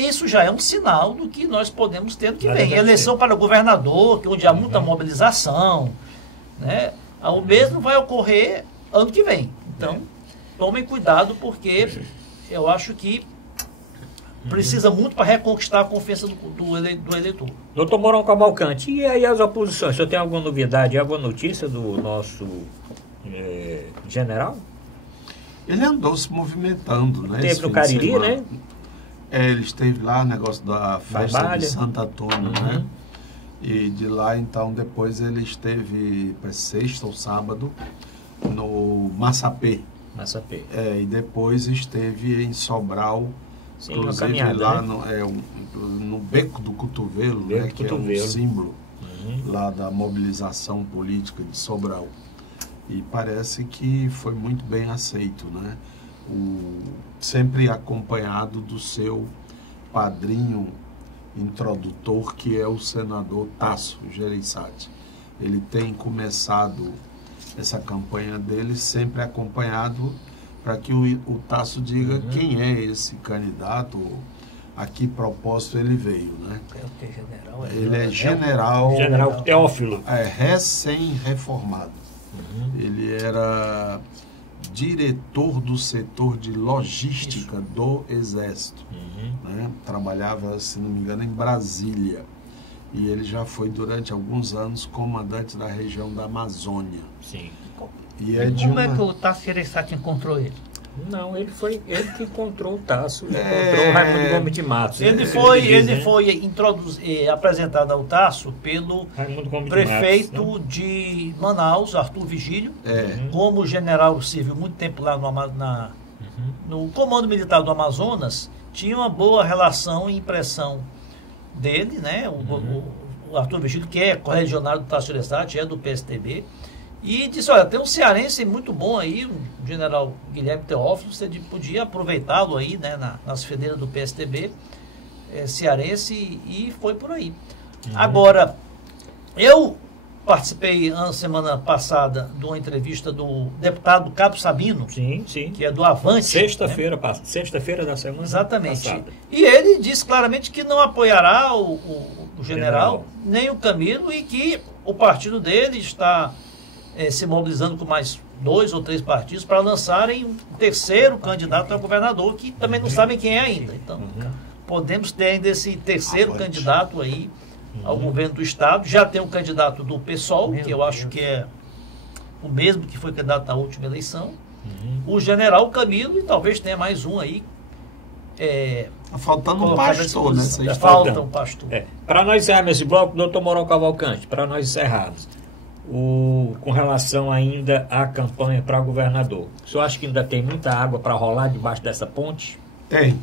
isso já é um sinal do que nós podemos ter no que vem. Eleição para governador, onde há muita mobilização, né? O mesmo vai ocorrer ano que vem. Então, tomem cuidado, porque eu acho que precisa muito para reconquistar a confiança do eleitor. Doutor Mourão Cavalcante, e aí as oposições? O senhor tem alguma novidade, alguma notícia do nosso general? Ele andou se movimentando, né? Esteve no Cariri, né? Ele esteve lá, negócio da festa de Santo Antônio, né? E de lá, então, depois ele esteve para sexta ou sábado no Massapê. E depois esteve em Sobral. Sim, inclusive lá, né? no Beco do Cotovelo, né, que é um símbolo lá da mobilização política de Sobral. E parece que foi muito bem aceito, né? Sempre acompanhado do seu padrinho introdutor, que é o senador Tasso Gereissati. Ele tem começado essa campanha dele sempre acompanhado, para que o Tasso diga quem é esse candidato, a que propósito ele veio, né? Ele é general Teófilo. Recém-reformado. Ele era diretor do setor de logística do Exército. Né? Trabalhava, se não me engano, em Brasília. E ele já foi, durante alguns anos, comandante da região da Amazônia. Sim. E como é que o Tasso Gereissati encontrou ele? Não, ele que encontrou o Tasso, encontrou o Raimundo Gomes de Matos. Ele foi apresentado ao Tasso pelo prefeito Matos, de Manaus, Arthur Vigílio, como general civil, muito tempo lá no Comando Militar do Amazonas, tinha uma boa relação e impressão dele, né? O Arthur Vigílio, que é correligionário do Tasso Gereissati, é do PSTB, e disse, olha, tem um cearense muito bom aí, o general Guilherme Teófilo, você podia aproveitá-lo aí, né, nas fileiras do PSTB cearense, e foi por aí. Agora, eu participei na semana passada de uma entrevista do deputado Cabo Sabino, Sim, sim. que é do Avante. Sexta-feira da semana Exatamente. passada. E ele disse claramente que não apoiará o general, nem o Camilo, e que o partido dele está se mobilizando com mais 2 ou 3 partidos para lançarem um terceiro candidato a governador, que também não sabem quem é ainda. Então, podemos ter ainda esse terceiro candidato aí ao governo do Estado. Já tem um candidato do PSOL, que eu acho que é o mesmo que foi candidato na última eleição. O general Camilo, e talvez tenha mais um aí. Tá faltando um pastor, né? Falta um pastor. Para nós encerrarmos esse bloco, doutor Moral Cavalcante, para nós encerrarmos, com relação ainda à campanha para governador, o senhor acha que ainda tem muita água para rolar debaixo dessa ponte? Tem.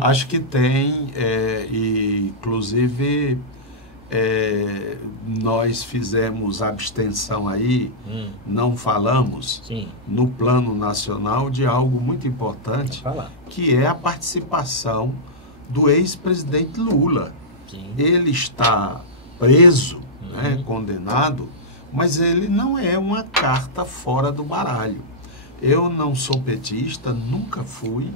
Acho que tem, e inclusive nós fizemos abstenção aí, não falamos no plano nacional de algo muito importante, que é a participação do ex-presidente Lula. Ele está preso, né, condenado, mas ele não é uma carta fora do baralho. Eu não sou petista, nunca fui,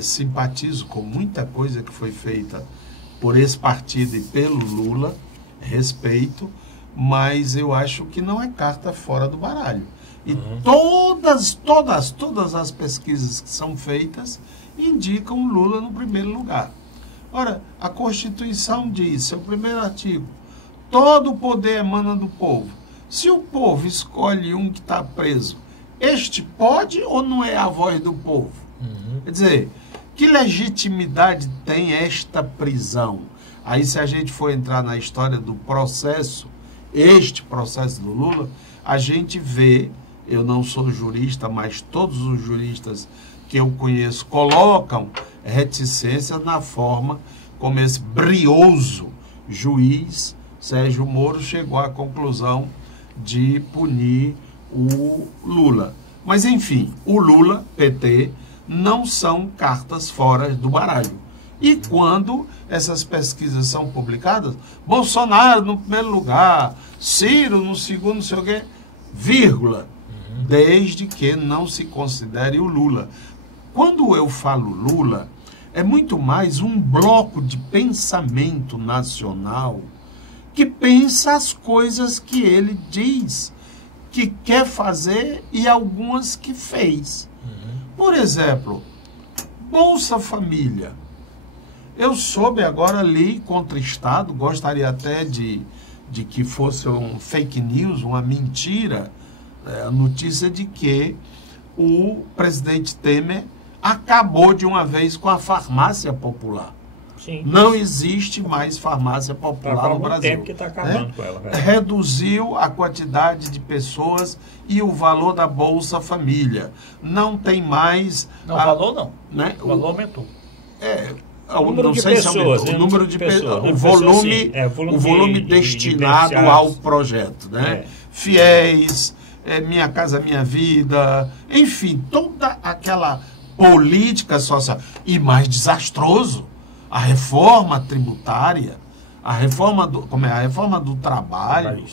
simpatizo com muita coisa que foi feita por esse partido e pelo Lula, respeito, mas eu acho que não é carta fora do baralho. E todas as pesquisas que são feitas indicam o Lula no primeiro lugar. Ora, a Constituição diz, seu primeiro artigo, todo o poder emana do povo. Se o povo escolhe um que está preso, este pode ou não é a voz do povo? Quer dizer, que legitimidade tem esta prisão? Aí, se a gente for entrar na história do processo, este processo do Lula, a gente vê, eu não sou jurista, mas todos os juristas que eu conheço colocam reticência na forma como esse brioso juiz Sérgio Moro chegou à conclusão de punir o Lula. Mas, enfim, o Lula, PT, não são cartas fora do baralho. E quando essas pesquisas são publicadas, Bolsonaro no primeiro lugar, Ciro no segundo, não sei o quê, vírgula, desde que não se considere o Lula. Quando eu falo Lula, é muito mais um bloco de pensamento nacional que pensa as coisas que ele diz que quer fazer e algumas que fez. Por exemplo, Bolsa Família. Eu soube agora, li contra Estado, gostaria até de que fosse um fake news, uma mentira, a notícia de que o presidente Temer acabou de uma vez com a farmácia popular. Sim. Não existe mais farmácia popular no Brasil. Tempo que está acabando com ela, reduziu a quantidade de pessoas e o valor da Bolsa Família. Não tem mais... Não, valor não. Né? O valor aumentou. O número de pessoas, o número de pessoas, o volume destinado ao projeto, né? Fiéis, Minha Casa Minha Vida, enfim, toda aquela política social. E mais desastroso, a reforma tributária, a reforma do trabalho,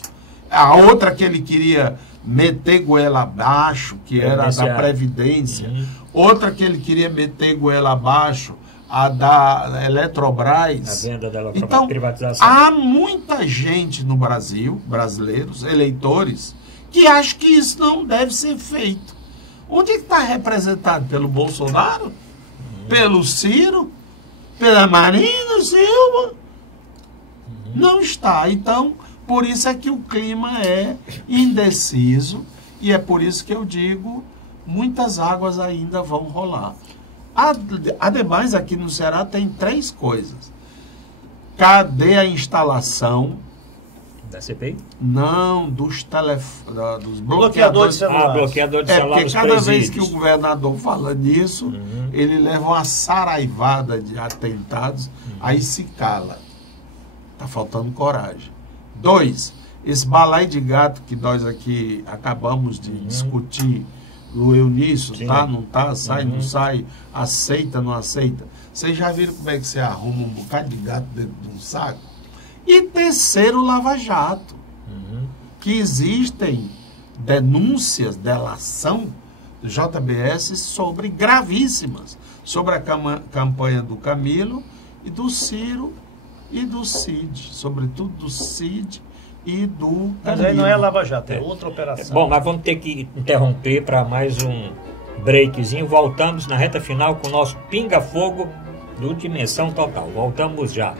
a outra que ele queria meter goela abaixo, que era a da Previdência, outra que ele queria meter goela abaixo, a da Eletrobras. A venda dela para então, privatização. Há muita gente no Brasil, brasileiros, eleitores, que acham que isso não deve ser feito. Onde é que está representado? Pelo Bolsonaro? Pelo Ciro? Pela Marina Silva? Não está. Então, por isso é que o clima é indeciso e é por isso que eu digo, muitas águas ainda vão rolar. Ademais, aqui no Ceará tem 3 coisas. Cadê a instalação? Da CPI? Não, dos bloqueadores de celular. Bloqueador de celular porque cada vez que o governador fala nisso, ele leva uma saraivada de atentados, aí se cala. Está faltando coragem. 2, esse balaio de gato que nós aqui acabamos de discutir, o Eunício, tá, não tá, sai, não sai, aceita, não aceita. Vocês já viram como é que você arruma um bocado de gato dentro de um saco? E terceiro, Lava Jato. que existem denúncias, delação do JBS sobre gravíssimas, sobre a campanha do Camilo e do Ciro e do Cid, sobretudo do Cid e do Camilo. Mas aí não é Lava Jato, é outra operação. Bom, mas vamos ter que interromper para mais um breakzinho. Voltamos na reta final com o nosso pinga-fogo do Dimensão Total. Voltamos já.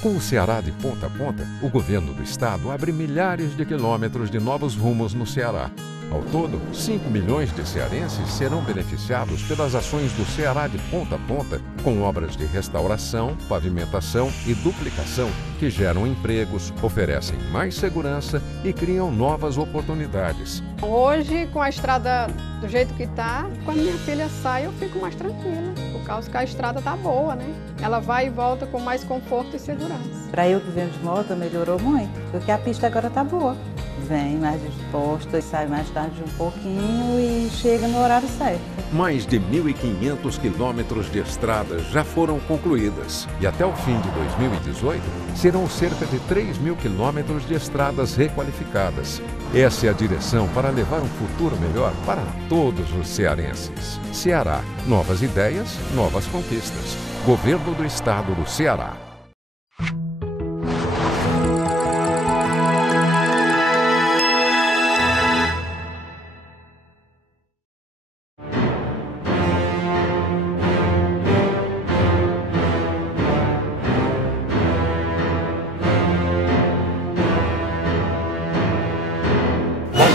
Com o Ceará de ponta a ponta, o governo do estado abre milhares de quilômetros de novos rumos no Ceará. Ao todo, 5 milhões de cearenses serão beneficiados pelas ações do Ceará de ponta a ponta, com obras de restauração, pavimentação e duplicação que geram empregos, oferecem mais segurança e criam novas oportunidades. Hoje, com a estrada do jeito que está, quando minha filha sai, eu fico mais tranquila, por causa que a estrada está boa, né? Ela vai e volta com mais conforto e segurança. Para eu que venho de moto, melhorou muito, porque a pista agora está boa. Vem mais disposta, sai mais tarde um pouquinho e chega no horário certo. Mais de 1.500 quilômetros de estradas já foram concluídas e até o fim de 2018 serão cerca de 3.000 quilômetros de estradas requalificadas. Essa é a direção para levar um futuro melhor para todos os cearenses. Ceará, novas ideias, novas conquistas. Governo do Estado do Ceará.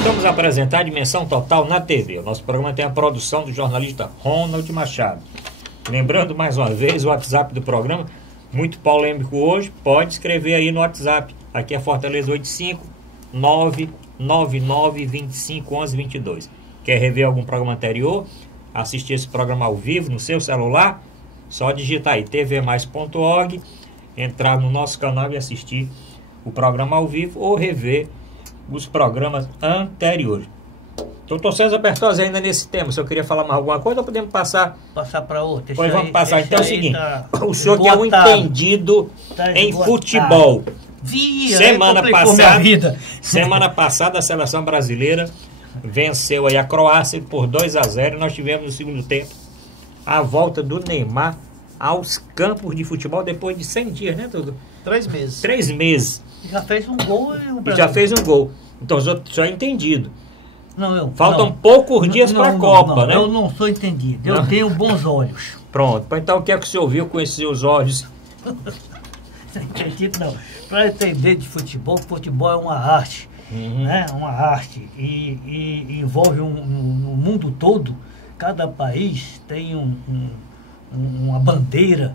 Vamos apresentar a Dimensão Total na TV. O nosso programa tem a produção do jornalista Ronald Machado. Lembrando mais uma vez o WhatsApp do programa, muito polêmico hoje, pode escrever aí no WhatsApp. Aqui é Fortaleza 85 999 25 11 22. Quer rever algum programa anterior? Assistir esse programa ao vivo no seu celular? Só digitar aí tvmais.org, entrar no nosso canal e assistir o programa ao vivo ou rever os programas anteriores. Doutor César Bertozzi, ainda nesse tema, se eu queria falar mais alguma coisa, ou podemos passar para outra? Pois vamos passar. Então é o seguinte, o senhor que é um entendido em futebol. Semana passada a seleção brasileira venceu aí a Croácia por 2-0 e nós tivemos no segundo tempo a volta do Neymar aos campos de futebol depois de 100 dias, né, Tudo? 3 meses. 3 meses. Já fez um gol e o Brasil. Já fez um gol. Então, só é entendido. Faltam não. poucos dias para a Copa, né? Eu não sou entendido. Eu tenho bons olhos. Pronto. Então, o que é que o senhor viu com esses seus olhos? Não entendido, não. Para entender de futebol é uma arte. Né? Uma arte. E envolve no mundo todo. Cada país tem uma bandeira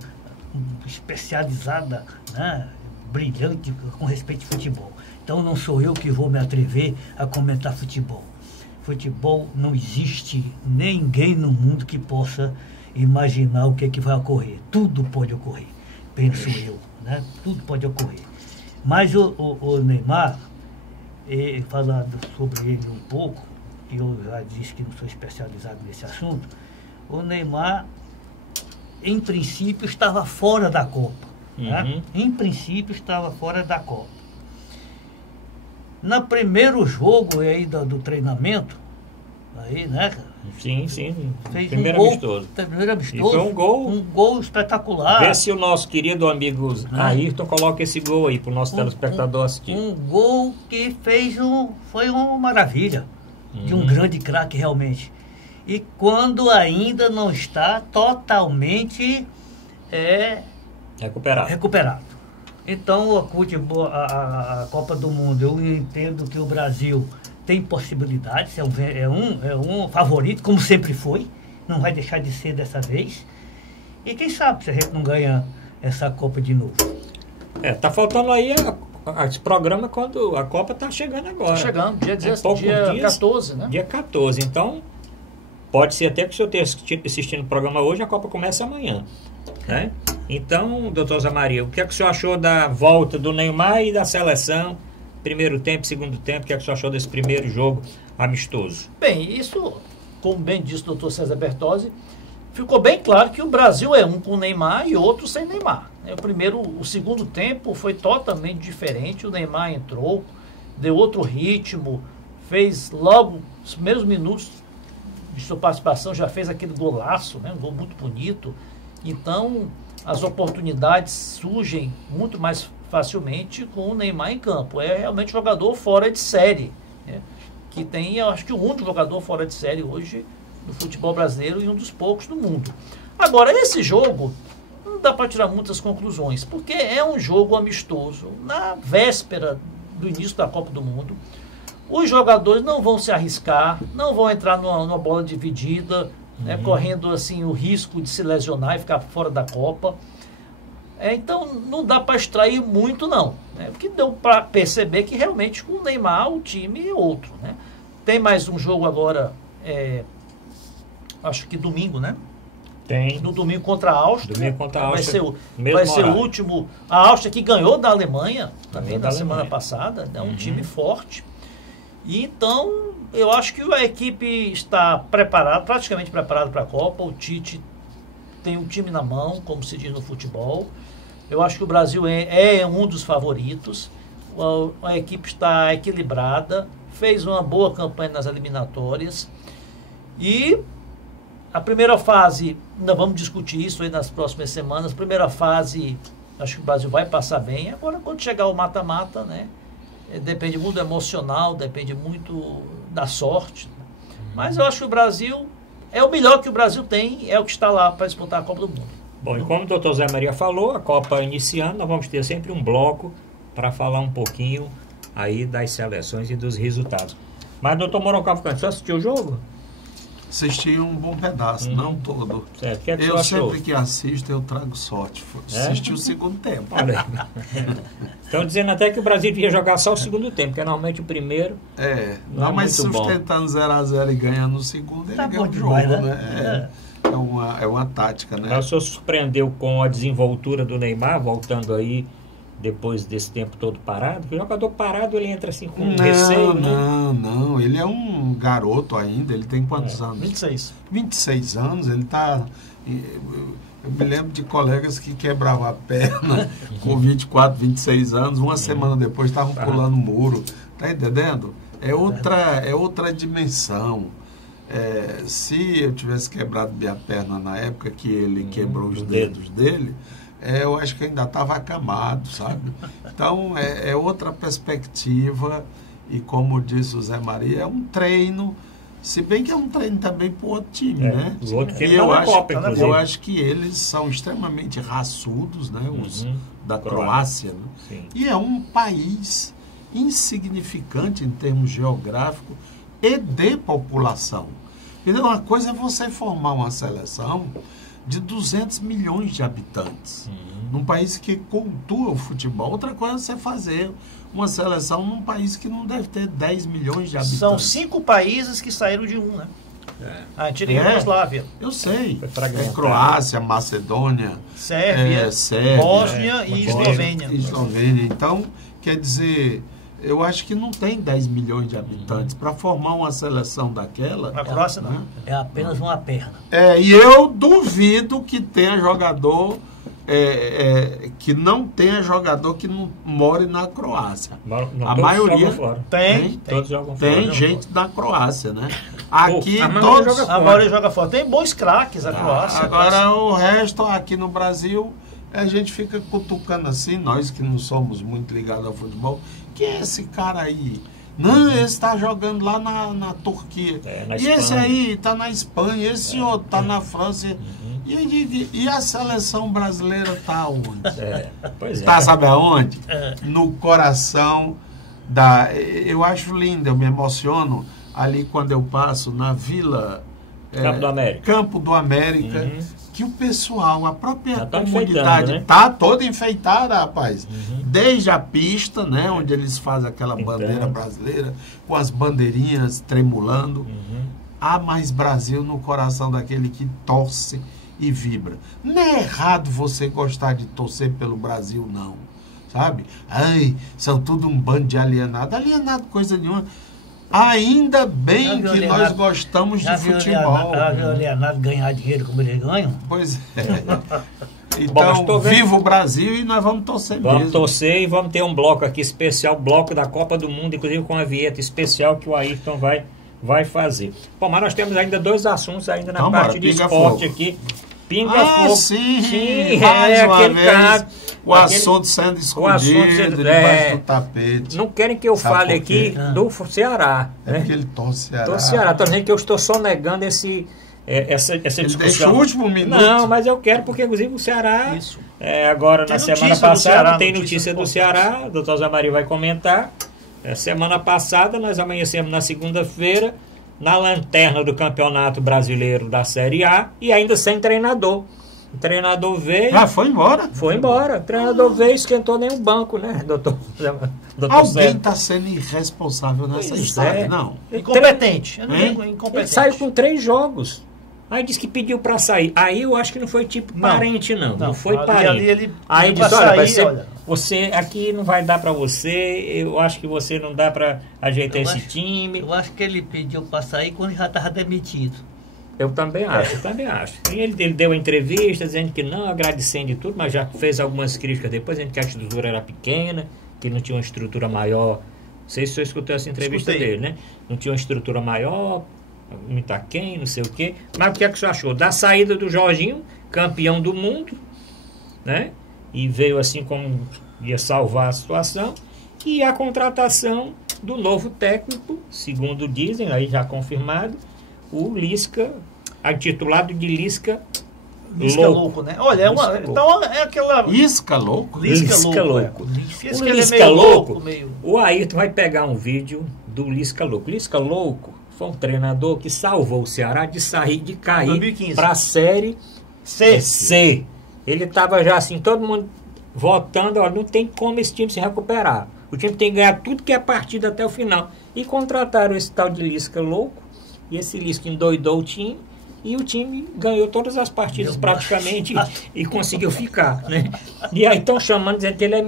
especializada, né? Brilhante com respeito ao futebol. Então não sou eu que vou me atrever a comentar futebol. Futebol não existe ninguém no mundo que possa imaginar o que é que vai ocorrer. Tudo pode ocorrer, penso eu, né? Tudo pode ocorrer. Mas o Neymar, falando sobre ele um pouco, que eu já disse que não sou especializado nesse assunto, o Neymar, em princípio, estava fora da Copa. Né? Em princípio estava fora da Copa. No primeiro jogo aí do treinamento, aí, né? Sim. Fez Primeiro amistoso. E foi um gol espetacular. Vê se o nosso querido amigo Ayrton coloca esse gol aí para o nosso telespectador assistir. Um gol que foi uma maravilha. De um grande craque realmente. E quando ainda não está totalmente recuperado. Então, a Copa do Mundo, eu entendo que o Brasil tem possibilidades, é um favorito, como sempre foi, não vai deixar de ser dessa vez. E quem sabe se a gente não ganha essa Copa de novo. Tá faltando aí esse programa quando a Copa tá chegando agora. Tá chegando, dia 14, né? Dia 14, então pode ser até que o senhor esteja assistindo o programa hoje, a Copa começa amanhã, né? Então, doutor Zé Maria, o que é que o senhor achou da volta do Neymar e da seleção? Primeiro tempo, segundo tempo, o que é que o senhor achou desse primeiro jogo amistoso? Bem, isso, como bem disse o doutor César Bertozzi, ficou bem claro que o Brasil é um com Neymar e outro sem Neymar. O segundo tempo foi totalmente diferente. O Neymar entrou, deu outro ritmo, fez logo os primeiros minutos de sua participação, já fez aquele golaço, né? Um gol muito bonito. Então, as oportunidades surgem muito mais facilmente com o Neymar em campo. É realmente jogador fora de série, né? Que tem, eu acho que o único jogador fora de série hoje do futebol brasileiro e um dos poucos do mundo. Agora, esse jogo não dá para tirar muitas conclusões, porque é um jogo amistoso na véspera do início da Copa do Mundo. Os jogadores não vão se arriscar, não vão entrar numa bola dividida, né, correndo assim o risco de se lesionar e ficar fora da Copa. Então não dá para extrair muito não, né, porque deu para perceber que realmente com o Neymar o time é outro, né. Tem mais um jogo agora, acho que domingo, né? Tem. No domingo contra a Áustria. Domingo contra a Áustria. Vai ser o último. A Áustria que ganhou da Alemanha também na semana passada. É um time forte. E então, eu acho que a equipe está preparada, praticamente preparada para a Copa. O Tite tem um time na mão, como se diz no futebol. Eu acho que o Brasil é um dos favoritos. A equipe está equilibrada, fez uma boa campanha nas eliminatórias. E a primeira fase, ainda vamos discutir isso aí nas próximas semanas. Primeira fase, acho que o Brasil vai passar bem. Agora, quando chegar o mata-mata, né? Depende muito do emocional, depende muito da sorte. Mas eu acho que o Brasil é o melhor que o Brasil tem, é o que está lá para disputar a Copa do Mundo. Bom, e como o doutor Zé Maria falou, a Copa iniciando, nós vamos ter sempre um bloco para falar um pouquinho aí das seleções e dos resultados. Mas, doutor Morocco, você assistiu o jogo? Assisti um bom pedaço, não todo. Certo. Que é que eu sempre que assisto, eu trago sorte. Assisti o segundo tempo. Olha aí. Estão dizendo até que o Brasil devia jogar só o segundo tempo, que é normalmente o primeiro. Não, mas sustentando 0-0 e ganhando o segundo, ele ganha o jogo, né? É uma tática, né? O senhor surpreendeu com a desenvoltura do Neymar, voltando aí depois desse tempo todo parado? Porque o jogador parado, ele entra assim com receio, né? Não, ele é um garoto ainda, ele tem quantos anos? 26 anos, ele está... Eu me lembro de colegas que quebravam a perna com 24, 26 anos, uma semana depois estavam pulando muro, tá entendendo? É outra dimensão. Se eu tivesse quebrado minha perna na época que ele quebrou os dedos dele, eu acho que ainda estava acamado, sabe? Então, é outra perspectiva e, como disse o Zé Maria, é um treino, se bem que é um treino também para o outro time, né? O outro time e eu acho que eles são extremamente raçudos, né? Os da Croácia, né? Sim. E é um país insignificante em termos geográficos e de população. Então, uma coisa é você formar uma seleção de 200 milhões de habitantes, num país que cultua o futebol. Outra coisa é você fazer uma seleção num país que não deve ter 10 milhões de habitantes. São 5 países que saíram de um, né? A antiga Iugoslávia. Eu sei. Croácia, Macedônia, Sérvia, Bósnia e Eslovênia. Então, quer dizer... Eu acho que não tem 10 milhões de habitantes. Para formar uma seleção daquela... A Croácia não. É apenas uma perna. E eu duvido que tenha jogador... que não tenha jogador que não more na Croácia. A maioria tem gente da Croácia, né? Aqui a maioria joga fora. Tem bons craques a Croácia. Agora o resto aqui no Brasil... A gente fica cutucando assim, nós que não somos muito ligados ao futebol. Quem é esse cara aí? Não, esse está jogando lá na Turquia. E esse aí está na Espanha, esse outro está na França. E a seleção brasileira está onde? Tá, sabe aonde? No coração da... Eu acho lindo, eu me emociono ali quando eu passo na Vila... Campo do América. Que o pessoal, a própria comunidade está toda enfeitada, rapaz. Desde a pista, né, onde eles fazem aquela bandeira brasileira, com as bandeirinhas tremulando. Há mais Brasil no coração daquele que torce, e vibra. Não é errado você gostar de torcer pelo Brasil, não. Sabe? Ai, são tudo um bando de alienado. Alienado coisa nenhuma. Ainda bem que nós gostamos de futebol. Já viu o Leonardo ganhar dinheiro como eles ganham? Pois é. Então, viva o Brasil e nós vamos torcer mesmo. Vamos torcer e vamos ter um bloco aqui especial, bloco da Copa do Mundo, inclusive com a vinheta especial que o Ayrton vai fazer. Bom, mas nós temos ainda 2 assuntos ainda na parte de esporte aqui. Pinga fogo. Sim, mais uma vez, o assunto sendo escondido debaixo do tapete. Não querem que eu fale aqui do Ceará. É porque ele torce Ceará. Tô Ceará, tô dizendo que eu estou sonegando essa discussão. Deixa o último minuto. Não, mas eu quero, porque inclusive o Ceará, agora na semana passada, tem notícia do Ceará, o doutor Zé Maria vai comentar. Semana passada, nós amanhecemos na segunda-feira, na lanterna do Campeonato Brasileiro da Série A, e ainda sem treinador. O treinador veio... foi embora? Foi embora. O treinador veio e esquentou nem o banco, né, doutor Alguém está sendo irresponsável nessa história, não? Incompetente. Ele saiu com 3 jogos. Aí disse que pediu para sair. Aí eu acho que não foi tipo parente, não. Não foi parente. Aí disse, olha, você aqui não vai dar para você, eu acho que você não dá para ajeitar esse time. Eu acho que ele pediu para sair quando já estava demitido. Eu também acho, E ele deu entrevista dizendo que não, agradecendo de tudo, mas já fez algumas críticas depois, dizendo que a estrutura era pequena, que não tinha uma estrutura maior. Não sei se você escutou essa entrevista dele, né? Não tinha uma estrutura maior, muito aquém, não sei o quê. Mas o que é que você achou? Da saída do Jorginho, campeão do mundo, né? E veio assim como ia salvar a situação. E a contratação do novo técnico, segundo dizem, aí já confirmado, o Lisca, intitulado de Lisca Louco, né? Olha, então é aquela... Lisca Louco? Lisca Louco. O Lisca Louco, o Ayrton vai pegar um vídeo do Lisca Louco. Lisca Louco foi um treinador que salvou o Ceará de cair para a Série C. Ele estava já assim, todo mundo votando, ó, não tem como esse time se recuperar. O time tem que ganhar tudo que é partida até o final. E contrataram esse tal de Lisca Louco, e esse Lisca endoidou o time, e o time ganhou todas as partidas praticamente e conseguiu ficar, né? E aí estão chamando, dizendo que ele é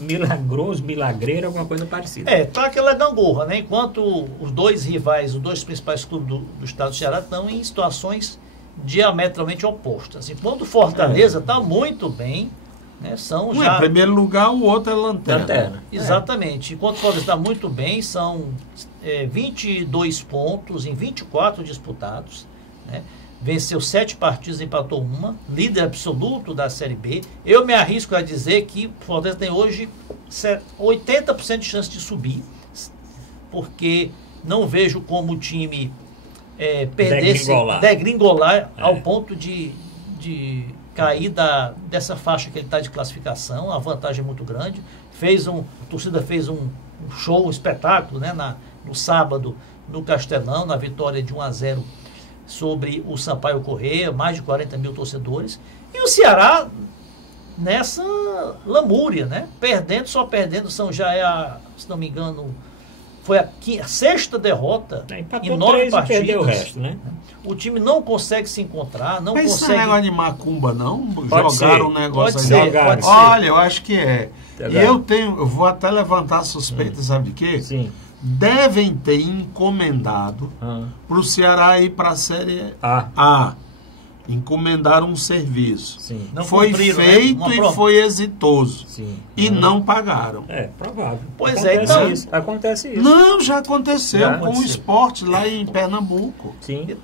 milagroso, milagreiro, alguma coisa parecida. Tá aquela gangorra, né? Enquanto os 2 rivais, os 2 principais clubes do estado do Ceará estão em situações diametralmente opostas. Enquanto o Fortaleza está muito bem, né? Em primeiro lugar, o outro é lanterna. Exatamente. Enquanto o Fortaleza está muito bem, são 22 pontos em 24 disputados, né? Venceu 7 partidas, empatou 1, líder absoluto da Série B. Eu me arrisco a dizer que o Fortaleza tem hoje 80% de chance de subir, porque não vejo como o time degringolar ao ponto de cair dessa faixa que ele está de classificação. A vantagem é muito grande. A torcida fez um show, um espetáculo, né, no sábado no Castelão, na vitória de 1-0 sobre o Sampaio Corrêa, mais de 40 mil torcedores. E o Ceará nessa lamúria, né? Só perdendo, se não me engano, foi a 6ª derrota em 9 partidas. Perdeu o resto, né? O time não consegue se encontrar, não consegue... Mas isso não é negócio de macumba, não? Jogaram um negócio aí. Pode ser. Olha, eu acho que é. E eu vou até levantar a suspeita, sabe de quê? Sim. Devem ter encomendado para o Ceará ir para a Série A. Encomendaram um serviço. Sim. Foi feito, né? E foi exitoso. Sim. E não pagaram. É provável. Pois então... Acontece isso. Não, já aconteceu com o esporte lá em Pernambuco. Sim.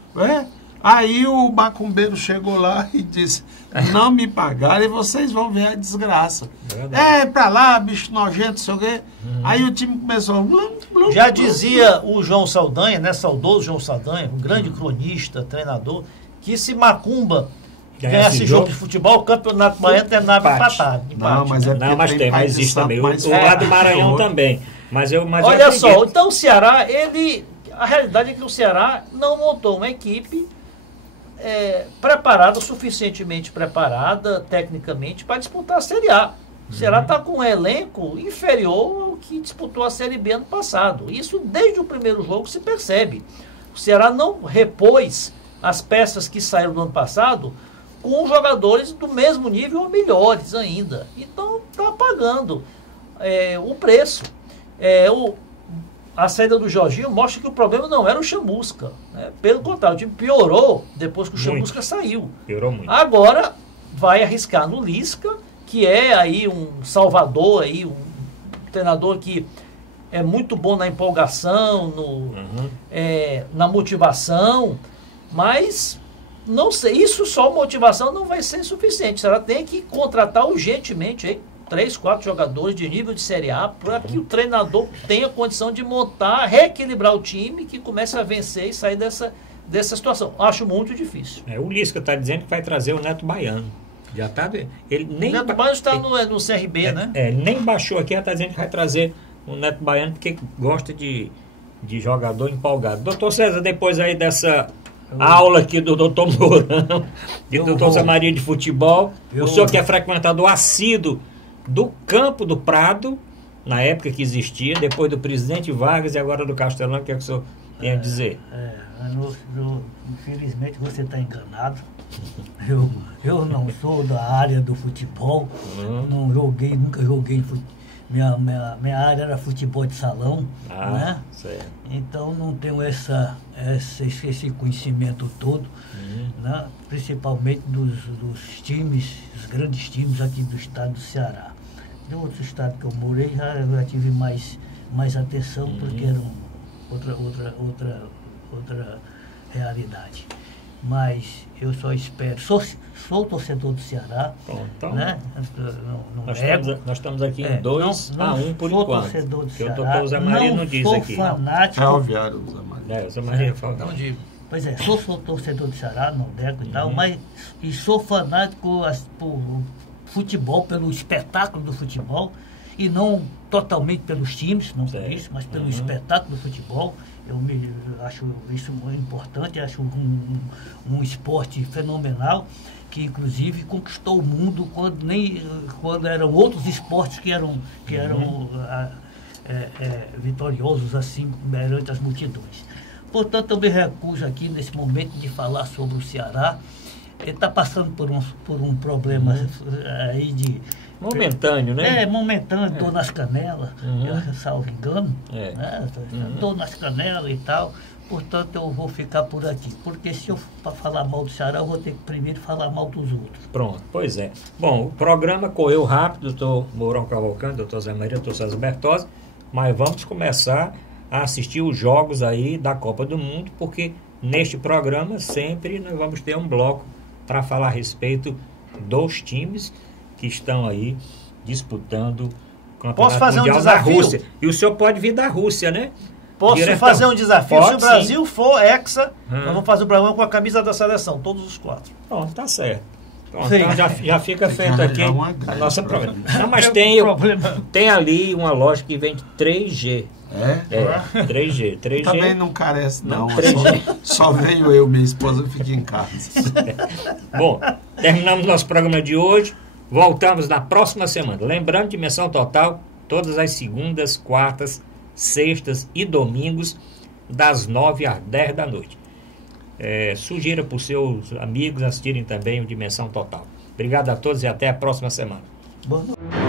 Aí o macumbeiro chegou lá e disse, não me pagaram e vocês vão ver a desgraça. Pra lá, bicho nojento, sei o quê. Aí o time começou... Já dizia o João Saldanha, né? Saudoso João Saldanha, um grande cronista, treinador, que se macumba ganhasse jogo de futebol, o campeonato baiano terminava empatado. Não, mas mas existe também. O lado do Maranhão também. Olha só, então o Ceará, a realidade é que o Ceará não montou uma equipe suficientemente preparada tecnicamente para disputar a Série A. O Ceará está com um elenco inferior ao que disputou a Série B ano passado. Isso desde o primeiro jogo se percebe. O Ceará não repôs as peças que saíram do ano passado com jogadores do mesmo nível ou melhores ainda. Então está pagando o preço. A saída do Jorginho mostra que o problema não era o Chamusca, né? Pelo contrário, o time piorou depois que o Chamusca saiu. Piorou muito. Agora vai arriscar no Lisca, que é aí um salvador, aí, um treinador que é muito bom na empolgação, na motivação, mas não sei, isso só motivação não vai ser suficiente. Ela tem que contratar urgentemente aí 3, 4 jogadores de nível de Série A para que o treinador tenha condição de montar, reequilibrar o time, que comece a vencer e sair dessa situação. Acho muito difícil. O Lisca está dizendo que vai trazer o Neto Baiano. Já tá, ele nem o Neto Baiano está no CRB, né? Nem baixou aqui, ela está dizendo que vai trazer o Neto Baiano porque gosta de jogador empolgado. Doutor César, depois aí dessa aula aqui do doutor Mourão e do doutor Zé Maria de futebol, o senhor que é frequentador assíduo do Campo do Prado, na época que existia, depois do Presidente Vargas e agora do Castelão, o que é que o senhor tem a dizer? Infelizmente você está enganado. Eu não sou da área do futebol, nunca joguei futebol. Minha área era futebol de salão, né? Certo. Então não tenho esse conhecimento todo, né? Principalmente dos times, os grandes times aqui do estado do Ceará. De outros estados que eu morei já tive mais atenção, porque era outra realidade. Mas eu só espero, sou torcedor do Ceará, então, né? Nós estamos aqui em 2-1 por enquanto. Torcedor do Ceará, o doutor Zé Maria não diz aqui. Fanático. Ferroviário do Zé Maria. O Zé Maria fala. Pois é, sou torcedor do Ceará, não deco e tal, mas sou fanático por futebol, pelo espetáculo do futebol, e não totalmente pelos times, não por isso, mas pelo espetáculo do futebol. Eu acho isso muito importante, acho um esporte fenomenal, que inclusive conquistou o mundo quando eram outros esportes que eram vitoriosos assim perante as multidões. Portanto, eu me recuso aqui nesse momento de falar sobre o Ceará. Ele está passando por um problema aí de... Momentâneo, né? Momentâneo, dor nas canelas, salvo engano. Dor nas canelas e tal. Portanto, eu vou ficar por aqui. Porque se eu falar mal do Ceará, eu vou ter que primeiro falar mal dos outros. Pronto, pois é. Bom, o programa correu rápido, doutor Mourão Cavalcante, doutor Zé Maria, doutor César Bertozzi, mas vamos começar a assistir os jogos aí da Copa do Mundo, porque neste programa sempre nós vamos ter um bloco para falar a respeito dos times que estão aí disputando o Campeonato Mundial da Rússia. E o senhor pode vir da Rússia, né? Posso fazer um desafio? Se o Brasil for hexa, nós vamos fazer o programa com a camisa da seleção, todos os 4. Pronto, tá certo. Pronto, então já fica feito aqui a nossa programa. Não, mas tem ali uma loja que vende 3G. 3G. Também não carece, não. 3G. Só venho eu, minha esposa fica em casa. Bom, terminamos nosso programa de hoje. Voltamos na próxima semana. Lembrando, Dimensão Total, todas as segundas, quartas, sextas e domingos, das 9 às 10 da noite. Sugira para os seus amigos assistirem também o Dimensão Total. Obrigado a todos e até a próxima semana. Boa noite.